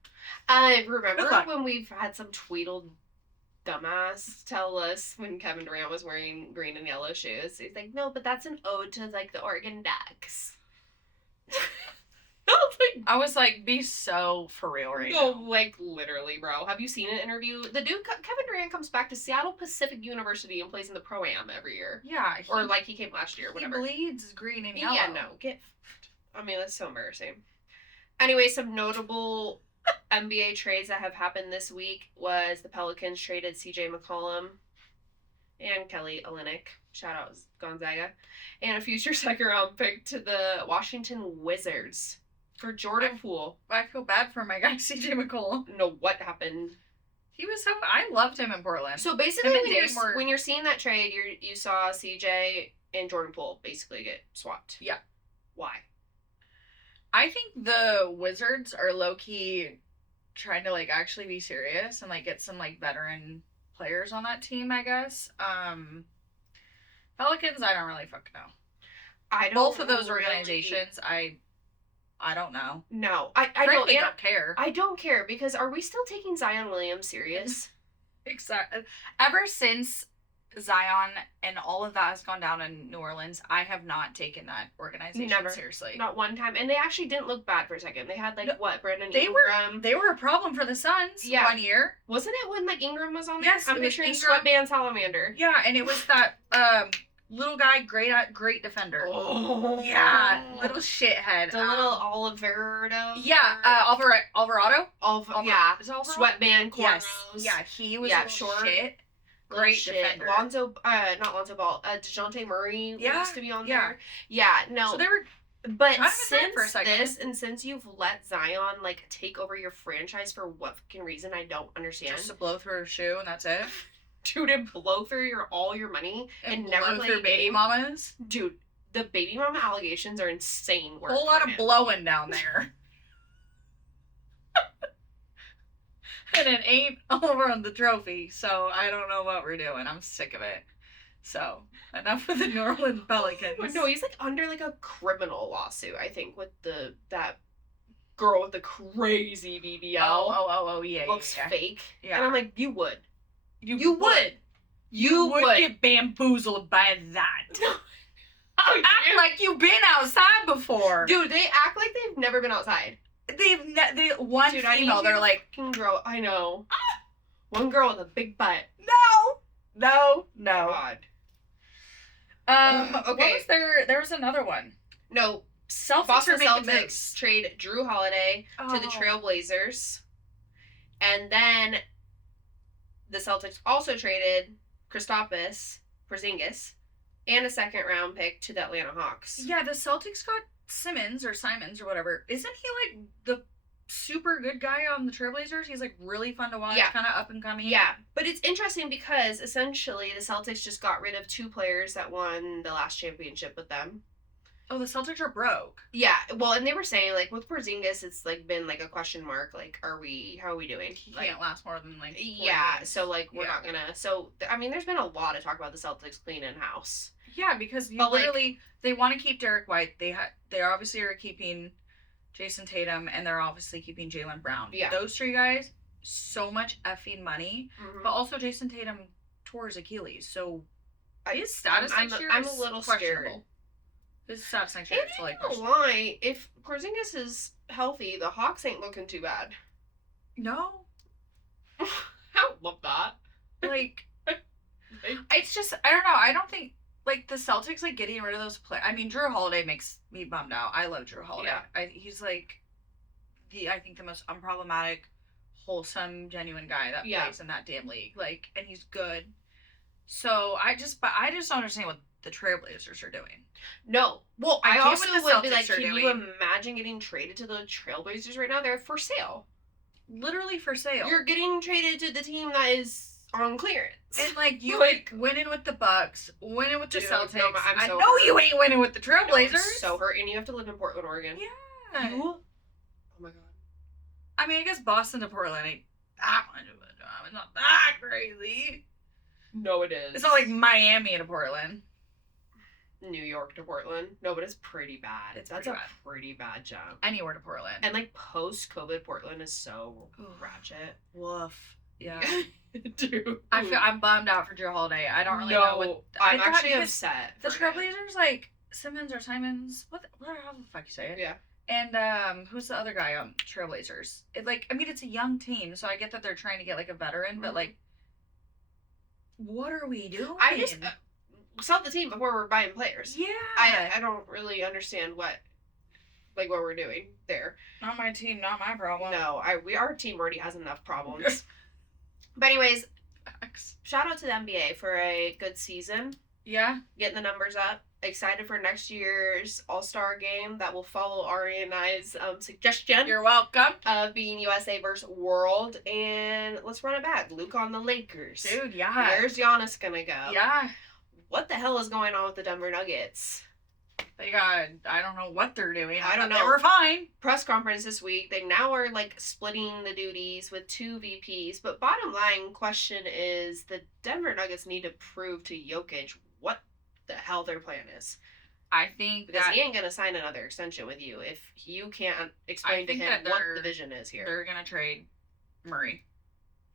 I remember when we've had some tweedled dumbass tell us when Kevin Durant was wearing green and yellow shoes. He's like, no, but that's an ode to the Oregon Ducks. I was be so for real right now. No, literally, bro. Have you seen an interview? The dude, Kevin Durant, comes back to Seattle Pacific University and plays in the Pro-Am every year. Yeah. He came last year, whatever. He bleeds green and yellow. Yeah, no. That's so embarrassing. Anyway, some notable NBA trades that have happened this week was the Pelicans traded CJ McCollum and Kelly Olynyk. Shout out Gonzaga. And a future second round pick to the Washington Wizards for Jordan Poole. I feel bad for my guy CJ McCollum. No, what happened? He was I loved him in Portland. So basically when you're seeing that trade, you saw CJ and Jordan Poole basically get swapped. Yeah. Why? I think the Wizards are low-key trying to actually be serious and get some veteran players on that team, I guess. Pelicans, I don't really fucking know. I don't. Both of those organizations, I don't know. No, I don't care. I don't care, because are we still taking Zion Williamson serious? Exactly. Ever since Zion and all of that has gone down in New Orleans, I have not taken that organization Never. seriously. Not one time. And they actually didn't look bad for a second. They had, like, No, what, Brandon They Ingram? were a problem for the Suns one year. Wasn't it when, like, Ingram was on there? Yes, I'm it was picturing Ingram. Sweatband Salamander. Yeah, and it was that little guy, great defender. Oh. Yeah, little shithead. The little Oliverdo. Yeah, Alvarado. Yeah. Is it Alvarado? Sweatband cornrows. Yes. Yeah, he was a short. shit. Little Great shit. defender. Not Lonzo Ball. DeJounte Murray used to be on there. Yeah, no. So they were But kind of since for a second. this, and since you've let Zion, like, take over your franchise for what fucking reason, I don't understand. just to blow through a shoe and that's it. Dude, and blow through all your money and never blow play through a baby game. mamas. Dude, the baby mama allegations are insane. Whole lot of blowing down there. And it ain't over on the trophy, so I don't know what we're doing. I'm sick of it. So, enough with the New Orleans Pelicans. No, he's, like, under, like, a criminal lawsuit, I think, with that girl with the crazy BBL. Oh, yeah. Looks yeah. fake. Yeah. And I'm like, you would. You would. You would get bamboozled by that. Act like you've been outside before. Dude, they act like they've never been outside. One Dude, female, they're like, girl, I know. One girl with a big butt. no. God. Okay. Okay. What was there? There was another one. No, Boston Boston Celtics moves. trade Drew Holiday to the Trailblazers. And then the Celtics also traded Kristaps Porzingis and a second-round pick to the Atlanta Hawks. Yeah, the Celtics got Simons or whatever. Isn't he like the super good guy on the Trailblazers? He's like really fun to watch, kind of up and coming. Yeah, but it's interesting because essentially the Celtics just got rid of two players that won the last championship with them. Oh, the Celtics are broke. Yeah, well, and they were saying, like, with Porzingis, it's, like, been, like, a question mark. Like, how are we doing? He like, can't last more than, like, 4 yeah, games. so, like, we're not gonna... So, I mean, there's been a lot of talk about the Celtics cleaning house. Yeah, because they want to keep Derek White. They obviously are keeping Jason Tatum, and they're obviously keeping Jaylen Brown. Yeah. Those three guys, so much effing money. Mm-hmm. But also Jason Tatum tore his Achilles, so his status next year I'm is a little questionable. scared. His status next year is totally And questionable. lie, if Porzingis is healthy, the Hawks ain't looking too bad. No. I don't love that. Like, it's just, I don't know. I don't think, like, the Celtics, like, getting rid of those players. I mean, Drew Holiday makes me bummed out. I love Drew Holiday. Yeah. He's, like, I think the most unproblematic, wholesome, genuine guy that plays in that damn league. Like, and he's good. So, I just don't understand what the Trailblazers are doing. No. Well, I get also what the would be Celtics like, are can you doing. imagine getting traded to the Trailblazers right now? They're for sale. Literally for sale. You're getting traded to the team that is on clearance. And, like, you Like, winning with the Bucks, winning with the Dude, Celtics. no, I'm I so know hurt. you ain't winning with the No, Trailblazers. it's so hurt, and you have to live in Portland, Oregon. Yeah. You? Oh my god. I mean, I guess Boston to Portland ain't that much of a job. It's not that crazy. No, it is. It's not like Miami to Portland. New York to Portland. No, but it's pretty bad. It's That's pretty a bad. pretty bad jump. Anywhere to Portland. And like post-COVID, Portland is so ratchet. Woof. Yeah. Dude. I'm bummed out for Drew Holiday. I don't really know what. I'm I thought actually because upset. The for him. Trailblazers, like Simmons or Simons. How the fuck you say it? Yeah. And who's the other guy on Trailblazers? It's a young team, so I get that they're trying to get like a veteran, but like, what are we doing? I just sell the team before we're buying players. Yeah. I don't really understand what we're doing there. Not my team, not my problem. No, our team already has enough problems. But anyways, shout out to the NBA for a good season. Yeah. Getting the numbers up. Excited for next year's All-Star game that will follow Ari and I's suggestion. You're welcome. Of being USA versus World. And let's run it back. Luke on the Lakers. Dude, yeah. Where's Giannis gonna go? Yeah. What the hell is going on with the Denver Nuggets? They got, I don't know what they're doing. I don't know. They were fine. Press conference this week. They now are like splitting the duties with 2 VPs. But bottom line question is the Denver Nuggets need to prove to Jokic what the hell their plan is. I think because he ain't gonna sign another extension with you if you can't explain to him what the vision is here. They're gonna trade Murray.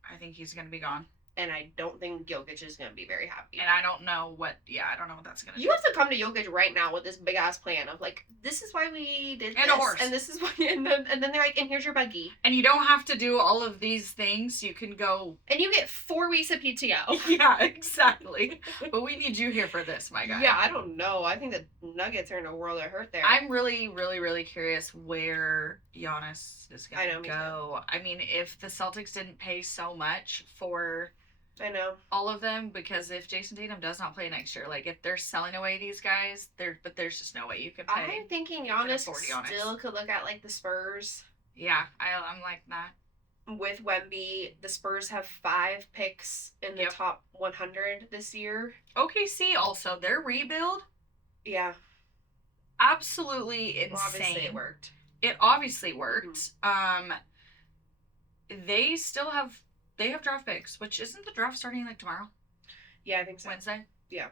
I think he's gonna be gone. And I don't think Jokic is going to be very happy. And I don't know what that's going to do. You have to come to Jokic right now with this big-ass plan of, like, this is why we did and this. A horse. And this is why, and then they're like, and here's your buggy. And you don't have to do all of these things. You can go. And you get 4 weeks of PTO. Yeah, exactly. But we need you here for this, my guy. Yeah, I don't know. I think the Nuggets are in a world of hurt there. I'm really, really, really curious where Giannis is going to go. I mean, if the Celtics didn't pay so much for... I know. All of them, because if Jason Tatum does not play next year, like if they're selling away these guys, but there's just no way you can pay. I'm thinking Giannis still could look at like the Spurs. Yeah, I'm like that. With Wemby, the Spurs have 5 picks in the top 100 this year. OKC also, their rebuild. Yeah. Absolutely insane. Well, obviously it worked. It obviously worked. Mm-hmm. They have draft picks, which isn't the draft starting like tomorrow? Yeah, I think so. Wednesday? Yeah.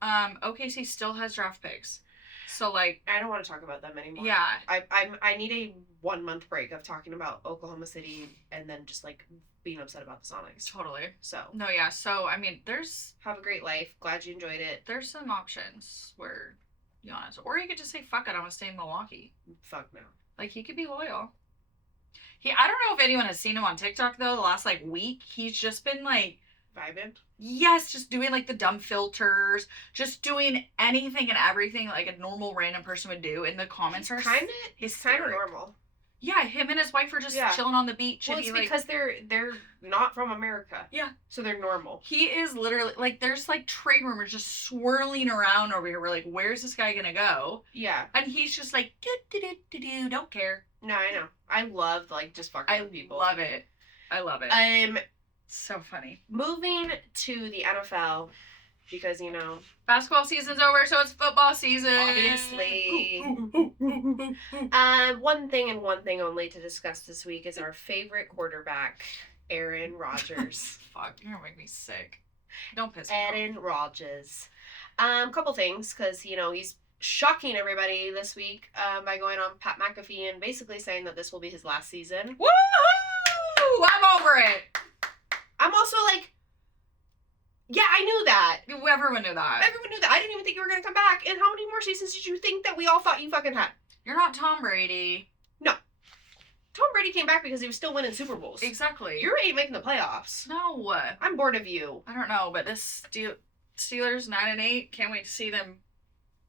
OKC still has draft picks. So like I don't want to talk about them anymore. Yeah. I need a 1-month break of talking about Oklahoma City and then just like being upset about the Sonics. Totally. So no, yeah. So I mean have a great life. Glad you enjoyed it. There's some options where Giannis, or you could just say fuck it, I'm gonna stay in Milwaukee. Fuck no. Like he could be loyal. I don't know if anyone has seen him on TikTok though. The last like week, he's just been like vibing. Yes, just doing like the dumb filters, just doing anything and everything like a normal random person would do. And the comments are he's kind of normal. Yeah, him and his wife are just chilling on the beach. Well, and it's because they're not from America. Yeah, so they're normal. He is literally like there's like trade rumors just swirling around over here. We're like, where's this guy gonna go? Yeah, and he's just like don't care. No, I know. I love like just fucking with people. I love it. So funny. Moving to the NFL because basketball season's over, so it's football season. Obviously. One thing and one thing only to discuss this week is our favorite quarterback, Aaron Rodgers. Fuck, you're gonna make me sick. Don't piss me off. Aaron Rodgers. Couple things because he's shocking everybody this week by going on Pat McAfee and basically saying that this will be his last season. Woohoo! I'm over it. I'm also like, yeah, I knew that. Everyone knew that. Everyone knew that. I didn't even think you were going to come back. And how many more seasons did you think that we all thought you fucking had? You're not Tom Brady. No. Tom Brady came back because he was still winning Super Bowls. Exactly. You ain't making the playoffs. No. I'm bored of you. I don't know, but this Steelers 9-8, can't wait to see them.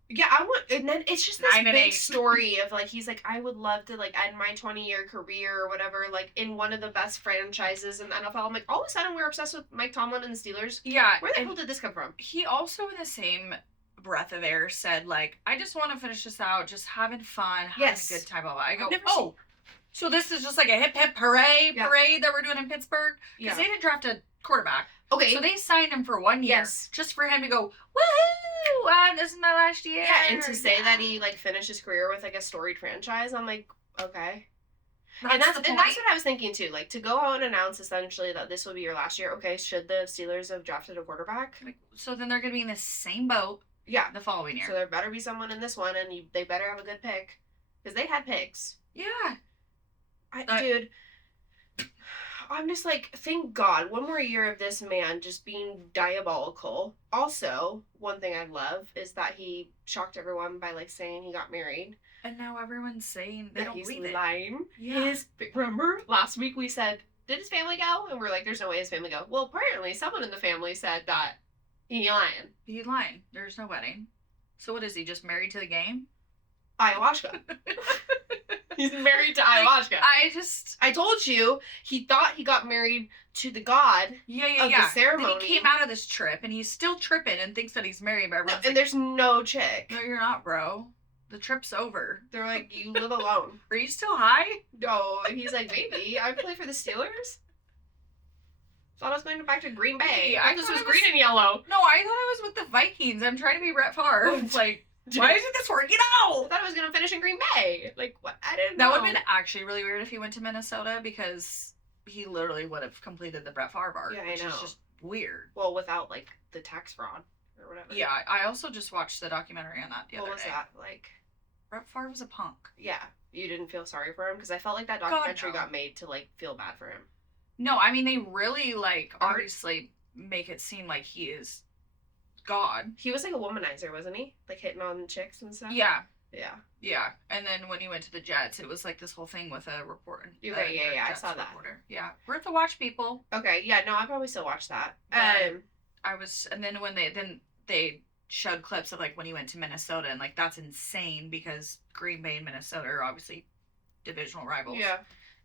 Yeah, and then it's just this big story of like, he's like, I would love to like end my 20-year career or whatever, like in one of the best franchises in the NFL. I'm like, all of a sudden we're obsessed with Mike Tomlin and the Steelers. Yeah. Where the hell did this come from? He also, in the same breath of air, said like, I just want to finish this out, just having fun, having a good time. I go, so this is just like a hip hip parade that we're doing in Pittsburgh? Because they didn't draft a quarterback. Okay. So they signed him for 1 year. Yes. Just for him to go, woohoo! This is my last year. Yeah, and to say that he like finished his career with like a storied franchise, I'm like, okay. And that's what I was thinking too. Like to go out and announce essentially that this will be your last year. Okay, should the Steelers have drafted a quarterback? So then they're gonna be in the same boat. Yeah. The following year. So there better be someone in this one, and they better have a good pick, because they had picks. Yeah. Dude. I'm just like, thank God, one more year of this man just being diabolical. Also, one thing I love is that he shocked everyone by like saying he got married. And now everyone's saying they don't believe it. Lying. Yeah. Remember last week we said, did his family go? And we're like, there's no way his family go. Well, apparently someone in the family said that he lying. He lying. There's no wedding. So what is he, just married to the game? Ayahuasca. He's married to ayahuasca. I told you, he thought he got married to the god of the ceremony. Then he came out of this trip, and he's still tripping and thinks that he's married, but everyone's and there's no chick. No, you're not, bro. The trip's over. They're like, you live alone. Are you still high? No. And he's like, maybe. I play for the Steelers. Thought I was going back to Green Bay. I thought this was green and yellow. No, I thought I was with the Vikings. I'm trying to be Brett Favre. Like, why isn't this working out? I thought I was going to finish in Green Bay. Like, what? I didn't know. That would have been actually really weird if he went to Minnesota, because he literally would have completed the Brett Favre arc. Yeah, which I know. is just weird. Well, without, like, the tax fraud or whatever. Yeah, I also just watched the documentary on that the other day. What was that? Like, Brett Favre was a punk. Yeah. You didn't feel sorry for him? Because I felt like that documentary got made to, like, feel bad for him. No, I mean, they really, like, obviously make it seem like he is God. He was like a womanizer, wasn't he? Like hitting on chicks and stuff. Yeah. Yeah. Yeah. And then when he went to the Jets, it was like this whole thing with a reporter. You're right. Yeah. I Jets saw that. reporter. Yeah. Worth a watch, people. Okay. Yeah. No, I probably still watch that. And then when they showed clips of like when he went to Minnesota, and like that's insane because Green Bay and Minnesota are obviously divisional rivals. Yeah.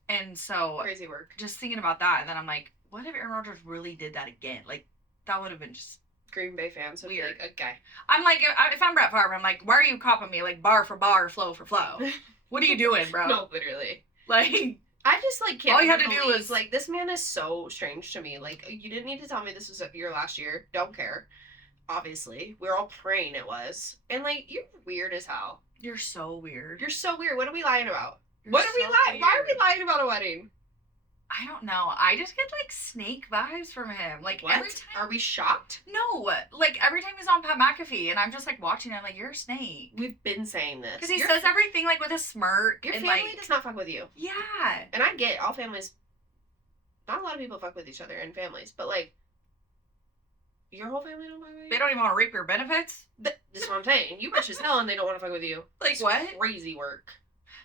And so crazy work. Just thinking about that, and then I'm like, what if Aaron Rodgers really did that again? Like, that would have been just Green Bay fans would weird. Be like, okay. I'm like, if I'm Brett Favre, I'm like, why are you copying me? Like, bar for bar, flow for flow. What are you doing, bro? No, literally. Like, I just like can't. All you had to do was like, this man is so strange to me. Like, you didn't need to tell me this was your last year. Don't care. Obviously, we're all praying it was. And like, you're weird as hell. You're so weird. You're so weird. What are we lying about? You're what are we so lying? Why are we weird. lying about a wedding? I don't know. I just get like Snake vibes from him. Like What? every time. Are we shocked? No, like every time he's on Pat McAfee, and I'm just like watching. I'm like, you're a snake. We've been saying this Because he Your- says everything like with a smirk. Your and family like, does not fuck with you. yeah. And I get all families. Not a lot of people fuck with each other in families, but like, your whole family don't fuck with you. They don't even want to reap your benefits. This is what I'm saying. You rich as hell and they don't want to fuck with you. Like It's what? Crazy work.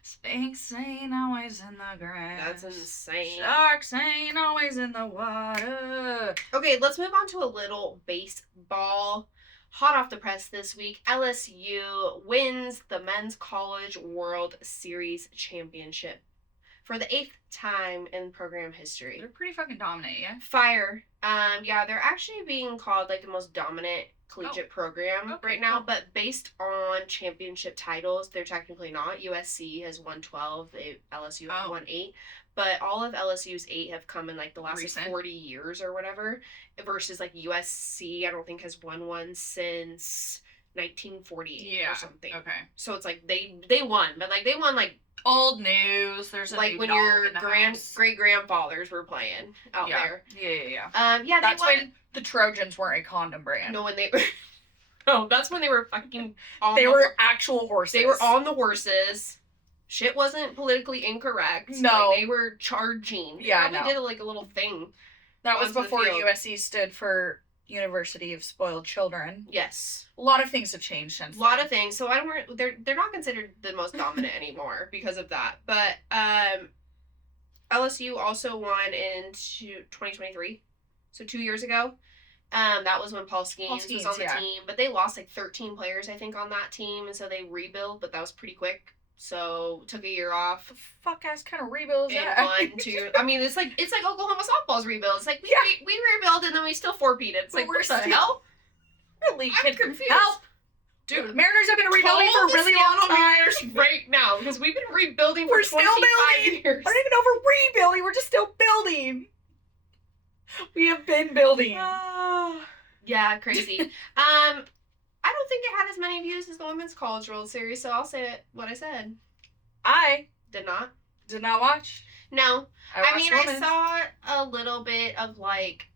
Snakes ain't always in the grass. That's insane. Sharks ain't always in the water. Okay, let's move on to a little baseball. Hot off the press this week, LSU wins the Men's College World Series Championship for the 8th time in program history. They're pretty fucking dominant, yeah? Fire. Yeah, they're actually being called like the most dominant collegiate program Okay, right now, cool. but based on championship titles, they're technically not. USC has won 12, LSU has won 8, but all of LSU's 8 have come in like the last Recent. 40 years or whatever, versus like USC, I don't think has won one since 1948 or something. Okay. So it's like they won, but like they won like Old news. There's a like new when dog your in the house. great grandfathers were playing out Yeah. there. Yeah. Yeah, That's they won. when the Trojans weren't a condom brand. No, when they no, that's when they were fucking on They the, were actual horses. they were on the horses. Shit wasn't politically incorrect. No. Like, they were charging. Yeah, They probably did like a little thing. That was onto the before field. USC stood for University of Spoiled Children. Yes. A lot of things have changed since A lot then. of things. So they're not considered the most dominant anymore because of that. But LSU also won in 2023. So 2 years ago. That was when Paul Skeens was on the team. But they lost like 13 players, I think, on that team, and so they rebuilt, but that was pretty quick. So took a year off. The fuck ass kind of rebuilds And that? on to, I mean, it's like Oklahoma softball's rebuild. It's like we rebuild and then we still 4-peated. It's But like, we're what the still- hell? Really I'm confused. Help! Dude, Mariners have been rebuilding call for a really the long Seattle time. Mariners right now because we've been rebuilding We're for still 25 building. years. I don't even know if we're rebuilding. We're just still building. We have been building. Yeah, crazy. I don't think it had as many views as the Women's College World Series, so I'll say what I said. I Did not. did not watch. No. I watched mean, women's. I saw a little bit of like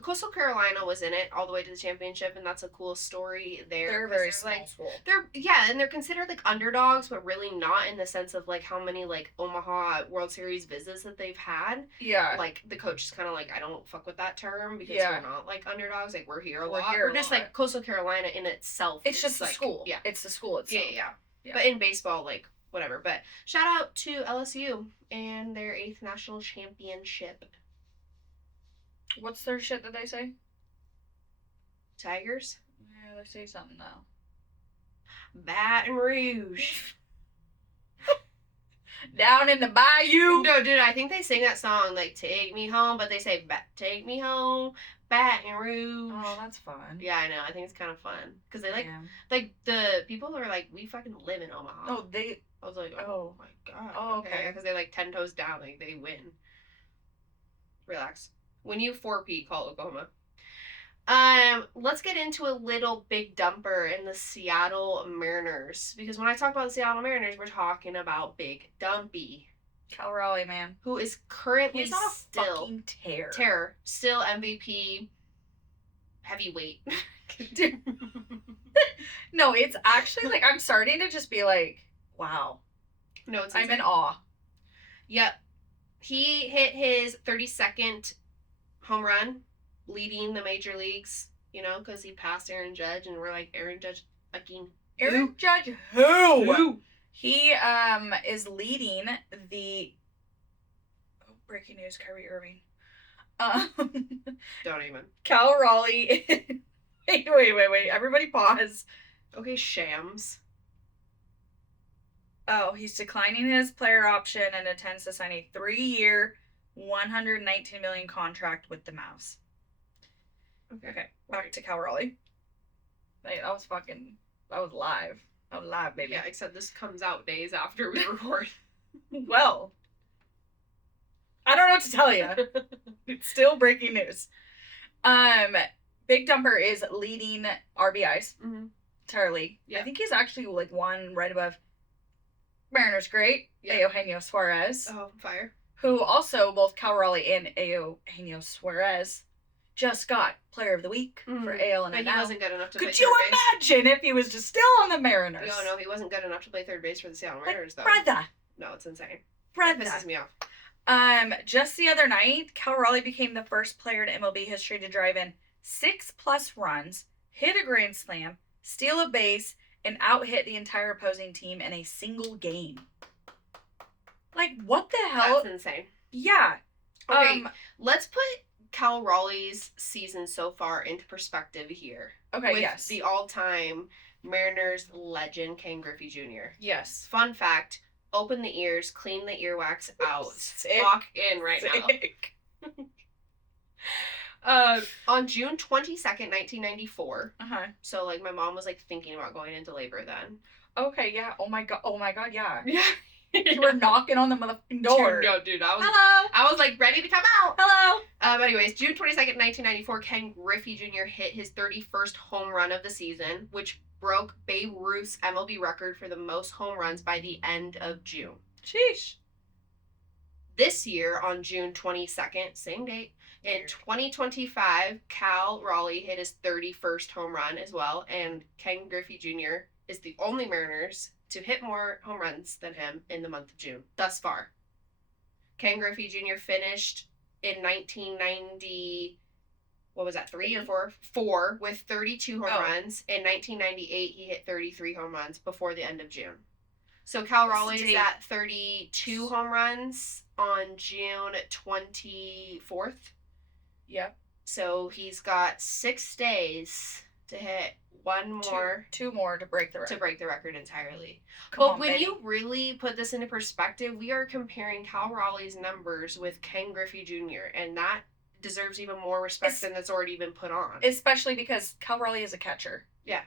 Coastal Carolina was in it all the way to the championship, and that's a cool story there. They're 'cause very they're, small like school. and they're considered like underdogs, but really not in the sense of like how many like Omaha World Series visits that they've had. Yeah. Like the coach is kind of like, I don't fuck with that term because Yeah. we're not like underdogs. Like we're here a We're lot. here We're a just lot. like Coastal Carolina in itself. It's just the like, school. Yeah. It's the school itself. Yeah. Yeah. But in baseball, like whatever. But shout out to LSU and their 8th national championship. What's their shit that they say? Tigers. Yeah, they say something though. Baton Rouge. Down in the bayou. No, dude, I think they sing that song like "Take Me Home," but they say "Take Me Home, Baton Rouge." Oh, that's fun. Yeah, I know. I think it's kind of fun because they like Yeah. the people are like, we fucking live in Omaha. Oh, they. I was like, Oh. oh my god. Oh, okay. Because they're like 10 toes down, like they win. Relax. When you 4P, call Oklahoma. Let's get into a little big dumper in the Seattle Mariners. Because when I talk about the Seattle Mariners, we're talking about Big Dumpy, Cal Raleigh, man. who is currently He's on a still fucking tear. terror, still MVP, heavyweight. No, it's actually like I'm starting to just be like, wow. No, it's I'm in insane. awe. Yep. he hit his 32nd home run, leading the major leagues, because he passed Aaron Judge, and we're like, Aaron Judge fucking Aaron Judge who? He is leading the breaking news, Kyrie Irving. Don't even. Cal Raleigh. Wait. Everybody pause. Okay, Shams. Oh, he's declining his player option and intends to sign a 3-year, $119 million contract with the Mavs. Okay. Back to Cal Raleigh. That was live. That was live, baby. Yeah, except this comes out days after we record. Well, I don't know what to tell you. It's still breaking news. Big Dumper is leading RBIs. Mm-hmm. Entirely. Yeah. I think he's actually like one right above Mariners great, Eugenio Suarez. Oh, fire. Who also, both Cal Raleigh and Eugenio Suarez just got Player of the Week for AL and NL. But he wasn't good enough to play third base. Could you imagine if he was just still on the Mariners? No, he wasn't good enough to play third base for the Seattle Mariners, though. Brother. No, it's insane. Brother. It pisses me off. Just the other night, Cal Raleigh became the first player in MLB history to drive in 6+ runs, hit a grand slam, steal a base, and out-hit the entire opposing team in a single game. Like, what the hell? That's insane. Yeah. Okay, let's put Cal Raleigh's season so far into perspective here. Okay, with the all-time Mariners legend, Ken Griffey Jr. Yes. Fun fact, open the ears, clean the earwax out. Sick. Walk in right Sick. now. On June 22nd, 1994. Uh-huh. So, like, my mom was, like, thinking about going into labor then. Okay, yeah. Oh my god, yeah. Yeah. You were knocking on the motherfucking door. Dude, Hello. I was, like, ready to come out. Hello. Anyways, June 22nd, 1994, Ken Griffey Jr. hit his 31st home run of the season, which broke Babe Ruth's MLB record for the most home runs by the end of June. Sheesh. This year, on June 22nd, same date, in 2025, Cal Raleigh hit his 31st home run as well, and Ken Griffey Jr. is the only Mariners to hit more home runs than him in the month of June, thus far. Ken Griffey Jr. finished in 1990, what was that, 3 or 4? 4, with 32 home runs. In 1998, he hit 33 home runs before the end of June. So Cal Raleigh is at 32 home runs on June 24th. Yep. So he's got 6 days to hit one more. Two more to break the record. To break the record entirely. But when you really put this into perspective, we are comparing Cal Raleigh's numbers with Ken Griffey Jr., and that deserves even more respect than that's already been put on. Especially because Cal Raleigh is a catcher. Yeah.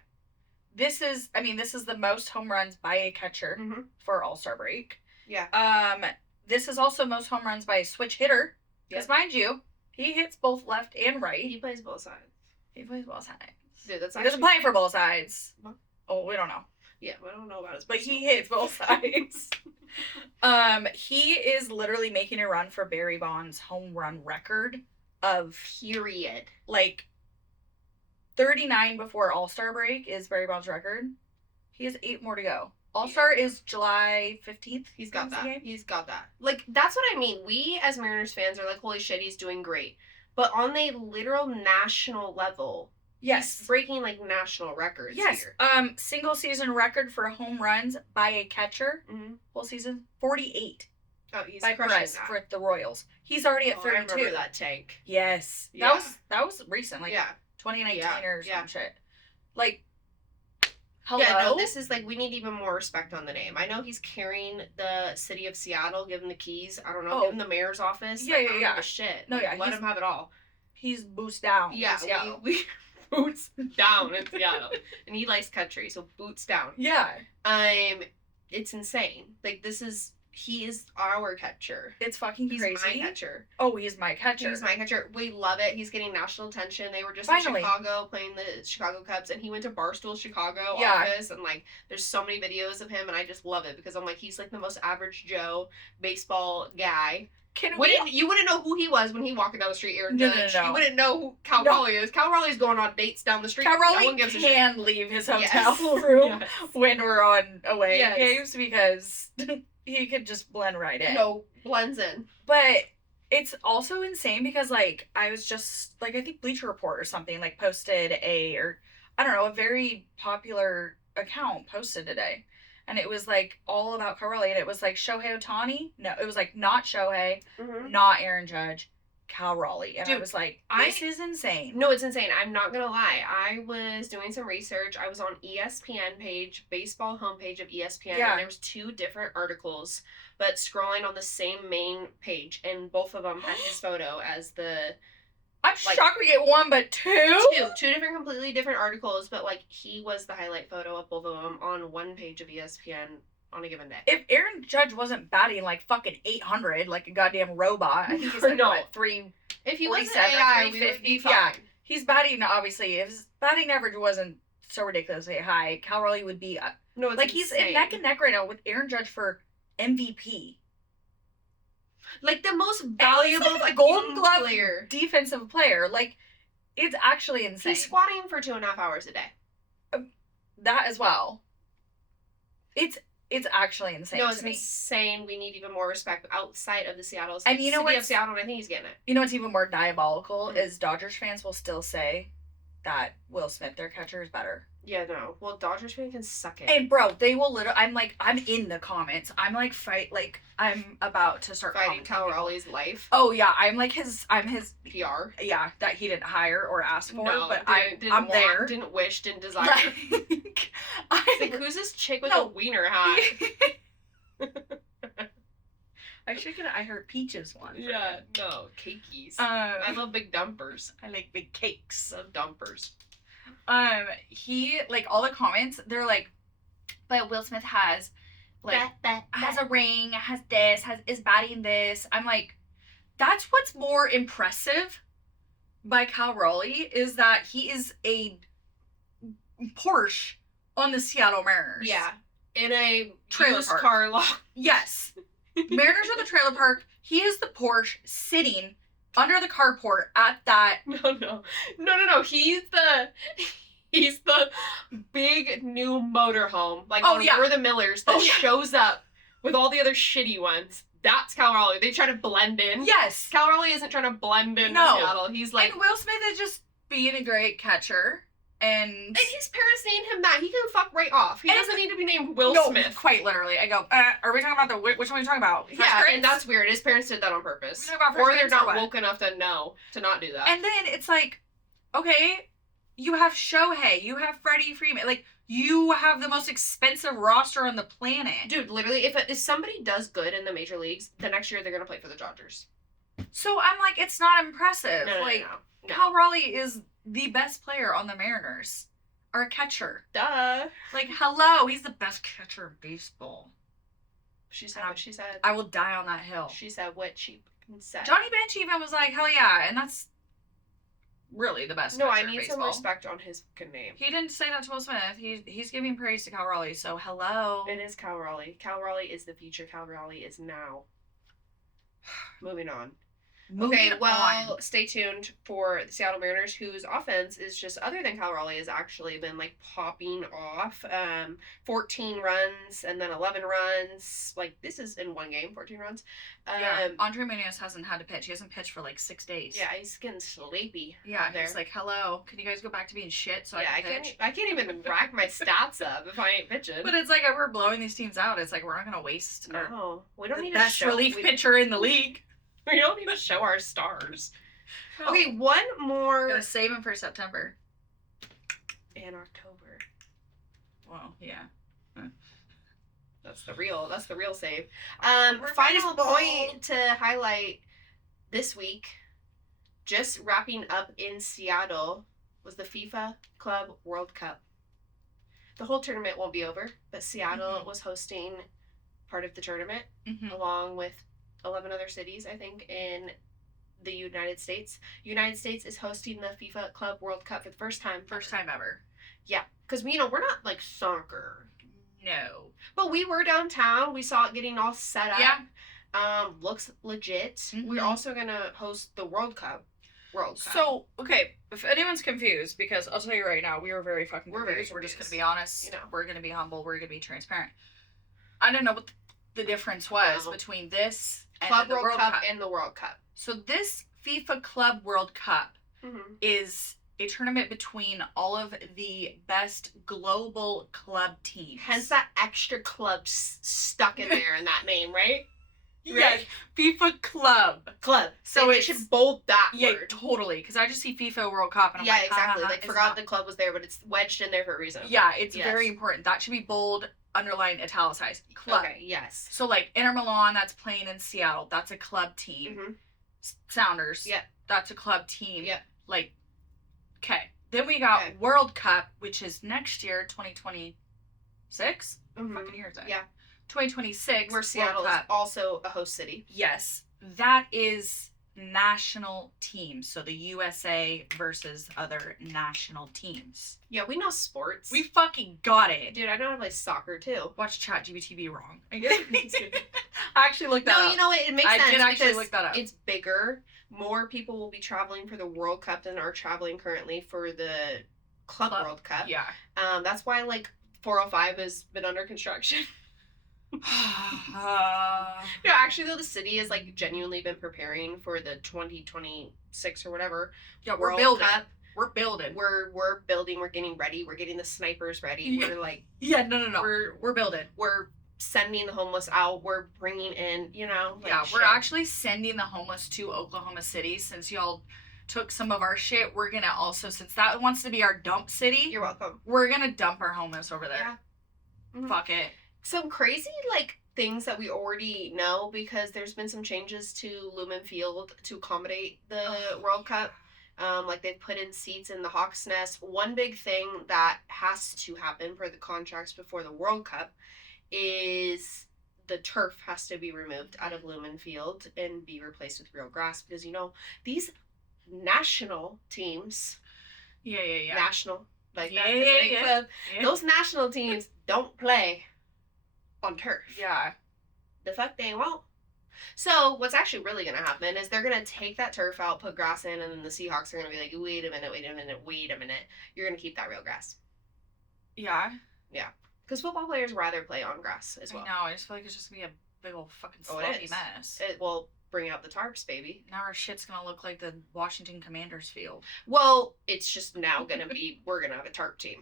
This is the most home runs by a catcher for All-Star break. Yeah. This is also most home runs by a switch hitter. Because mind you, he hits both left and right. He plays both sides. He Dude, that's he doesn't play for both sides. What? Oh, we don't know. Yeah, we don't know about his. But he hits both sides. He is literally making a run for Barry Bonds' home run record of period. Like 39 before All-Star break is Barry Bonds' record. He has 8 more to go. All-Star is July 15th. He's got that. He's got that. Like, that's what I mean. We, as Mariners fans, are like, holy shit, he's doing great. But on a literal national level, yes, he's breaking, like, national records here. Single season record for home runs by a catcher. Whole season, 48. Oh, he's by Perez for the Royals. He's already at 32. I remember that tank. Yes. Yeah. That was recent. Like, 2019 or some shit. Like, hello? Yeah, no, this is like, we need even more respect on the name. I know he's carrying the city of Seattle, give him the keys. I don't know, give him the mayor's office. Yeah, like, I don't give a shit. No, like, let him have it all. He's boots down. Yeah, we boots down in Seattle. And he likes country, so boots down. Yeah. It's insane. Like, he is our catcher. It's fucking crazy. He's my catcher. Oh, he's my catcher. He's my catcher. We love it. He's getting national attention. They were just in Chicago playing the Chicago Cubs, and he went to Barstool Chicago office, and, like, there's so many videos of him, and I just love it because I'm like, he's, like, the most average Joe baseball guy. You wouldn't know who he was when he walking down the street, Aaron Judge. No. You wouldn't know who Cal Raleigh is. Cal Raleigh's going on dates down the street. Cal Raleigh can leave his hotel room when we're on away games because he could just blend right in. No, blends in. But it's also insane because, like, I was just, like, I think Bleacher Report or something, like, posted a very popular account posted today. And it was, like, all about Cal Raleigh. And it was, like, Shohei Ohtani. No, it was, like, not Shohei, not Aaron Judge, Cal Raleigh. And I was like, this is insane. No, it's insane. I'm not going to lie. I was doing some research. I was on ESPN page, baseball homepage of ESPN. Yeah. And there was 2 different articles, but scrolling on the same main page. And both of them had his photo as the... I'm shocked we get 1, but 2? 2 different, completely different articles, but, like, he was the highlight photo of both of them on one page of ESPN on a given day. If Aaron Judge wasn't batting, like, fucking 800, like a goddamn robot, I think he's, like, what, 3... If he wasn't AI, we would be fine. Yeah, he's batting, obviously, if his batting average wasn't so ridiculously high, Cal Raleigh would be... no, it's like, he's in neck and neck right now with Aaron Judge for MVP. Like, the most valuable, like, Golden Glove player. Defensive player. Like, it's actually insane. He's squatting for 2.5 hours a day. That as well. It's actually insane. No, it's insane. We need even more respect outside of the Seattle. And you know what? Seattle, I think he's getting it. You know what's even more diabolical is Dodgers fans will still say that Will Smith, their catcher, is better. Yeah, no. Well, Dodgers fans can suck it. And bro, they will literally. I'm in the comments. I'm like I'm about to start fighting Cal Raleigh's life. Oh yeah, I'm his PR. Yeah, that he didn't hire or ask for, no, but I'm there. Didn't wish, didn't desire. Like, who's this chick with a wiener hat? I heard Peaches one. Yeah, no, cakeys. I love big dumpers. I like big cakes. Love dumpers. He, like, all the comments, they're like, but Will Smith has, like, has a ring, has this, is batting this. I'm like, that's what's more impressive by Cal Raleigh is that he is a Porsche on the Seattle Mariners. Yeah. In a trailer used park. Car lot. Yes. Mariners are the trailer park. He is the Porsche sitting under the carport at that. No. He's the big new motorhome, like We're the Millers, that shows up with all the other shitty ones. That's Cal Raleigh. They try to blend in. Yes. Cal Raleigh isn't trying to blend in Seattle. He's like... And Will Smith is just being a great catcher. And his parents named him that. He can fuck right off. He doesn't need to be named Will Smith. Quite literally. I go, are we talking about which one are we talking about? Yeah, and that's weird. His parents did that on purpose. Or they're not woke enough to know to not do that. And then it's like, okay, you have Shohei, you have Freddie Freeman. Like, you have the most expensive roster on the planet. Dude, literally, if somebody does good in the major leagues, the next year they're going to play for the Dodgers. So I'm like, it's not impressive. No. Cal Raleigh is the best player on the Mariners. Or catcher. Duh. Like, hello, he's the best catcher in baseball. She said what she said. I will die on that hill. She said what she said. Johnny Bench even was like, hell yeah, and that's really the best catcher in baseball. No, I need some respect on his good name. He didn't say that to Will Smith. He's giving praise to Cal Raleigh, so hello. It is Cal Raleigh. Cal Raleigh is the future. Cal Raleigh is now. Moving on. Stay tuned for the Seattle Mariners, whose offense is just, other than Cal Raleigh, has actually been, like, popping off. 14 runs and then 11 runs. Like, this is in one game, 14 runs. Andre Munoz hasn't had to pitch. He hasn't pitched for, like, 6 days. Yeah, he's getting sleepy. Yeah, he's like, hello, can you guys go back to being shit so I can pitch? I can't even rack my stats up if I ain't pitching. But it's like, we're blowing these teams out. It's like, we're not going to waste we don't need the best relief pitcher in the league. We don't need to show our stars. No. Okay, one more. Gonna save him for September. And October. Well, yeah. That's the real save. Final point to highlight this week, just wrapping up in Seattle, was the FIFA Club World Cup. The whole tournament won't be over, but Seattle was hosting part of the tournament along with 11 other cities, I think, in the United States. United States is hosting the FIFA Club World Cup for the first time. First time ever. Yeah. Because, we're not, like, soccer. No. But we were downtown. We saw it getting all set up. Yeah. Looks legit. We're also going to host the World Cup. So, okay, if anyone's confused, because I'll tell you right now, we were very fucking confused. We're just going to be honest. We're going to be humble. We're going to be transparent. I don't know what the difference was No. between this and Club the World Cup and the World Cup. So this FIFA Club World Cup is a tournament between all of the best global club teams. Hence that extra club stuck in there in that name, right? Yes, FIFA Club. Club. So they should bold that word. Totally. Because I just see FIFA World Cup and I'm like, exactly. Like, forgot the club was there, but it's wedged in there for a reason. Yeah, it's very important. That should be bold, underlined, italicized. Club. Okay, yes. So, like, Inter Milan, that's playing in Seattle. That's a club team. Mm-hmm. Sounders. Yep. That's a club team. Yep. Like, okay. Then we got World Cup, which is next year, 2026. Mm-hmm. What fucking year is that? Yeah. 2026. Where Seattle is also a host city. Yes. That is national teams. So the USA versus other national teams. Yeah, we know sports. We fucking got it. Dude, I know how to play soccer too. Watch ChatGPT be wrong. I actually looked that up. No, you know what? It makes sense. I did actually because look that up. It's bigger. More people will be traveling for the World Cup than are traveling currently for the Club World Cup. Yeah. That's why, like, 405 has been under construction. No, actually, though, the city has, like, genuinely been preparing for the 2026 or whatever. Yeah, World we're building. Cup. We're building. We're building. We're getting ready. We're getting the snipers ready. Yeah. We're, like... Yeah, no. We're building. We're sending the homeless out. We're bringing in, you know... Like, yeah, we're shit. actually sending the homeless to Oklahoma City. Since y'all took some of our shit, we're gonna also... Since that wants to be our dump city... You're welcome. We're gonna dump our homeless over there. Yeah. Mm-hmm. Fuck it. Some crazy, like, things that we already know, because there's been some changes to Lumen Field to accommodate the World Cup. Like, they've put in seats in the Hawks Nest. One big thing that has to happen for the contracts before the World Cup is the turf has to be removed out of Lumen Field and be replaced with real grass, because, you know, these national teams... Yeah. National. Like, Yeah. Those national teams don't play on turf. Yeah. The fuck they won't. So what's actually really going to happen is they're going to take that turf out, put grass in, and then the Seahawks are going to be like, wait a minute. You're going to keep that real grass. Yeah. Yeah. Because football players rather play on grass as well. I know. I just feel like it's just going to be a big old fucking Oh, sloppy mess. It will bring out the tarps, baby. Now our shit's going to look like the Washington Commanders field. Well, it's just now going to be, we're going to have a tarp team.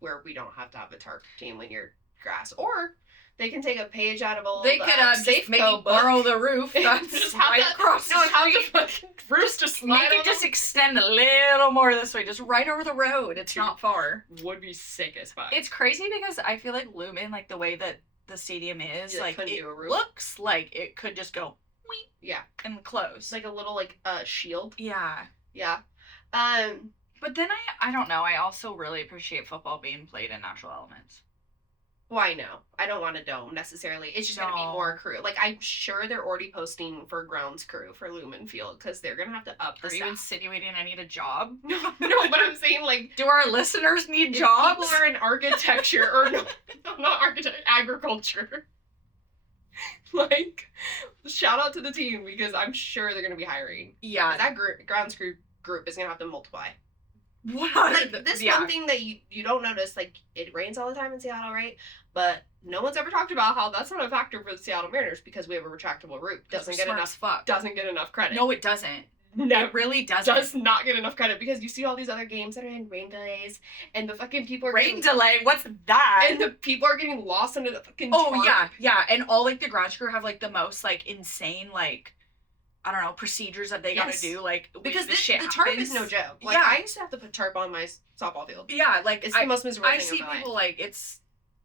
Where we don't have to have a tarp team when you're grass. Or they can take a page out of old They could just maybe borrow the roof. That's just right have across the have the street. fucking roof just slide Make it on just them. extend a little more this way, just right over the road. It's Dude. not far. Would be sick as fuck. It's crazy because I feel like Lumen, like the way that the stadium is, Yeah, like couldn't it do a roof. looks like it could just go wheat Yeah. and close. It's like a little, like, shield. Yeah. Yeah. But then I don't know. I also really appreciate football being played in natural elements. Well, I know. I don't want a dome necessarily. It's just going to be more crew. Like, I'm sure they're already posting for grounds crew for Lumen Field because they're going to have to up the Are you staff. insinuating I need a job? No, but I'm saying, like, Do our listeners need if jobs? people are in architecture, or no, not architecture, agriculture. Like, shout out to the team because I'm sure they're going to be hiring. Yeah. That grounds crew group is going to have to multiply. What? Like, this one thing that you don't notice, like, it rains all the time in Seattle, right? But no one's ever talked about how that's not a factor for the Seattle Mariners because we have a retractable roof. Doesn't get enough credit. No, it doesn't. No, It really doesn't. does not get enough credit because you see all these other games that are in rain delays and the fucking people are Rain getting, delay? What's that? and the people are getting lost under the fucking Oh tarp. yeah, and all like the ground crew have like the most like insane like I don't know procedures that they gotta Yes. do like Because the shit the tarp happens. is no joke. Like, Yeah. I used to have to put tarp on my softball field. Yeah, like It's the most miserable I thing see of my people life. like it's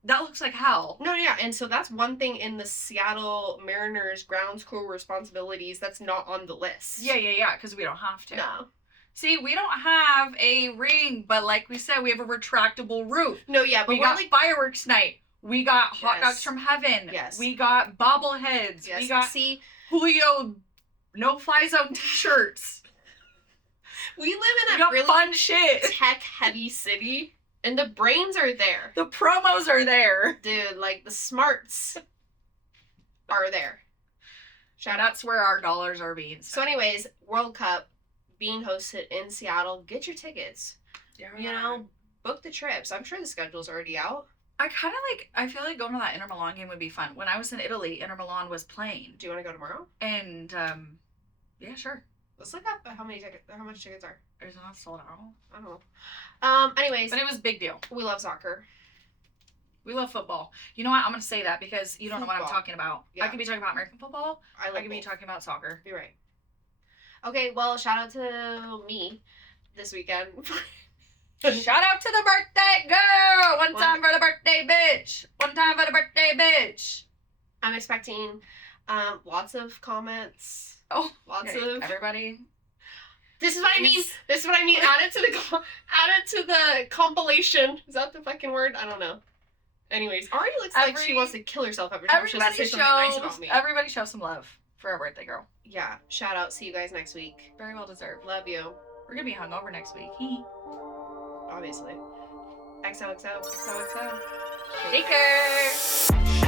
that looks like hell. No, yeah, and so that's one thing in the Seattle Mariners grounds crew responsibilities that's not on the list. Yeah, because we don't have to. No. See, we don't have a ring, but like we said, we have a retractable roof. No, yeah, but We we're got like, fireworks night. We got hot Yes. dogs from heaven. Yes. We got bobbleheads. yes, We got see, Julio no fly zone t-shirts. we live We in a got really fun shit. tech-heavy city, and the brains are there. The promos are there. Dude, like, the smarts are there. Shout out. That's where our dollars are being So spent. anyways, World Cup being hosted in Seattle. Get your tickets. You know, book the trips. I'm sure the schedule's already out. I feel like going to that Inter Milan game would be fun. When I was in Italy, Inter Milan was playing. Do you want to go tomorrow? And, yeah, sure. Let's look up how much tickets are. Is it not sold out? I don't know. Anyways. But it was a big deal. We love soccer. We love football. You know what? I'm going to say that because you don't know what I'm talking about. Yeah. I could be talking about American football. I could be both. talking about soccer. You're right. Okay, well, shout out to me this weekend. Shout out to the birthday girl! One time for the birthday bitch! One time for the birthday bitch! I'm expecting lots of comments. Oh, lots okay. of everybody. This is what I mean. This is what I mean. Add it to the compilation. Is that the fucking word? I don't know. Anyways, Ari looks like she wants to kill herself every time she has to say something nice about me. Everybody show some love for our birthday girl. Yeah. Shout out. See you guys next week. Very well deserved. Love you. We're gonna be hungover next week. Obviously. XOXO. XOXO. Take care.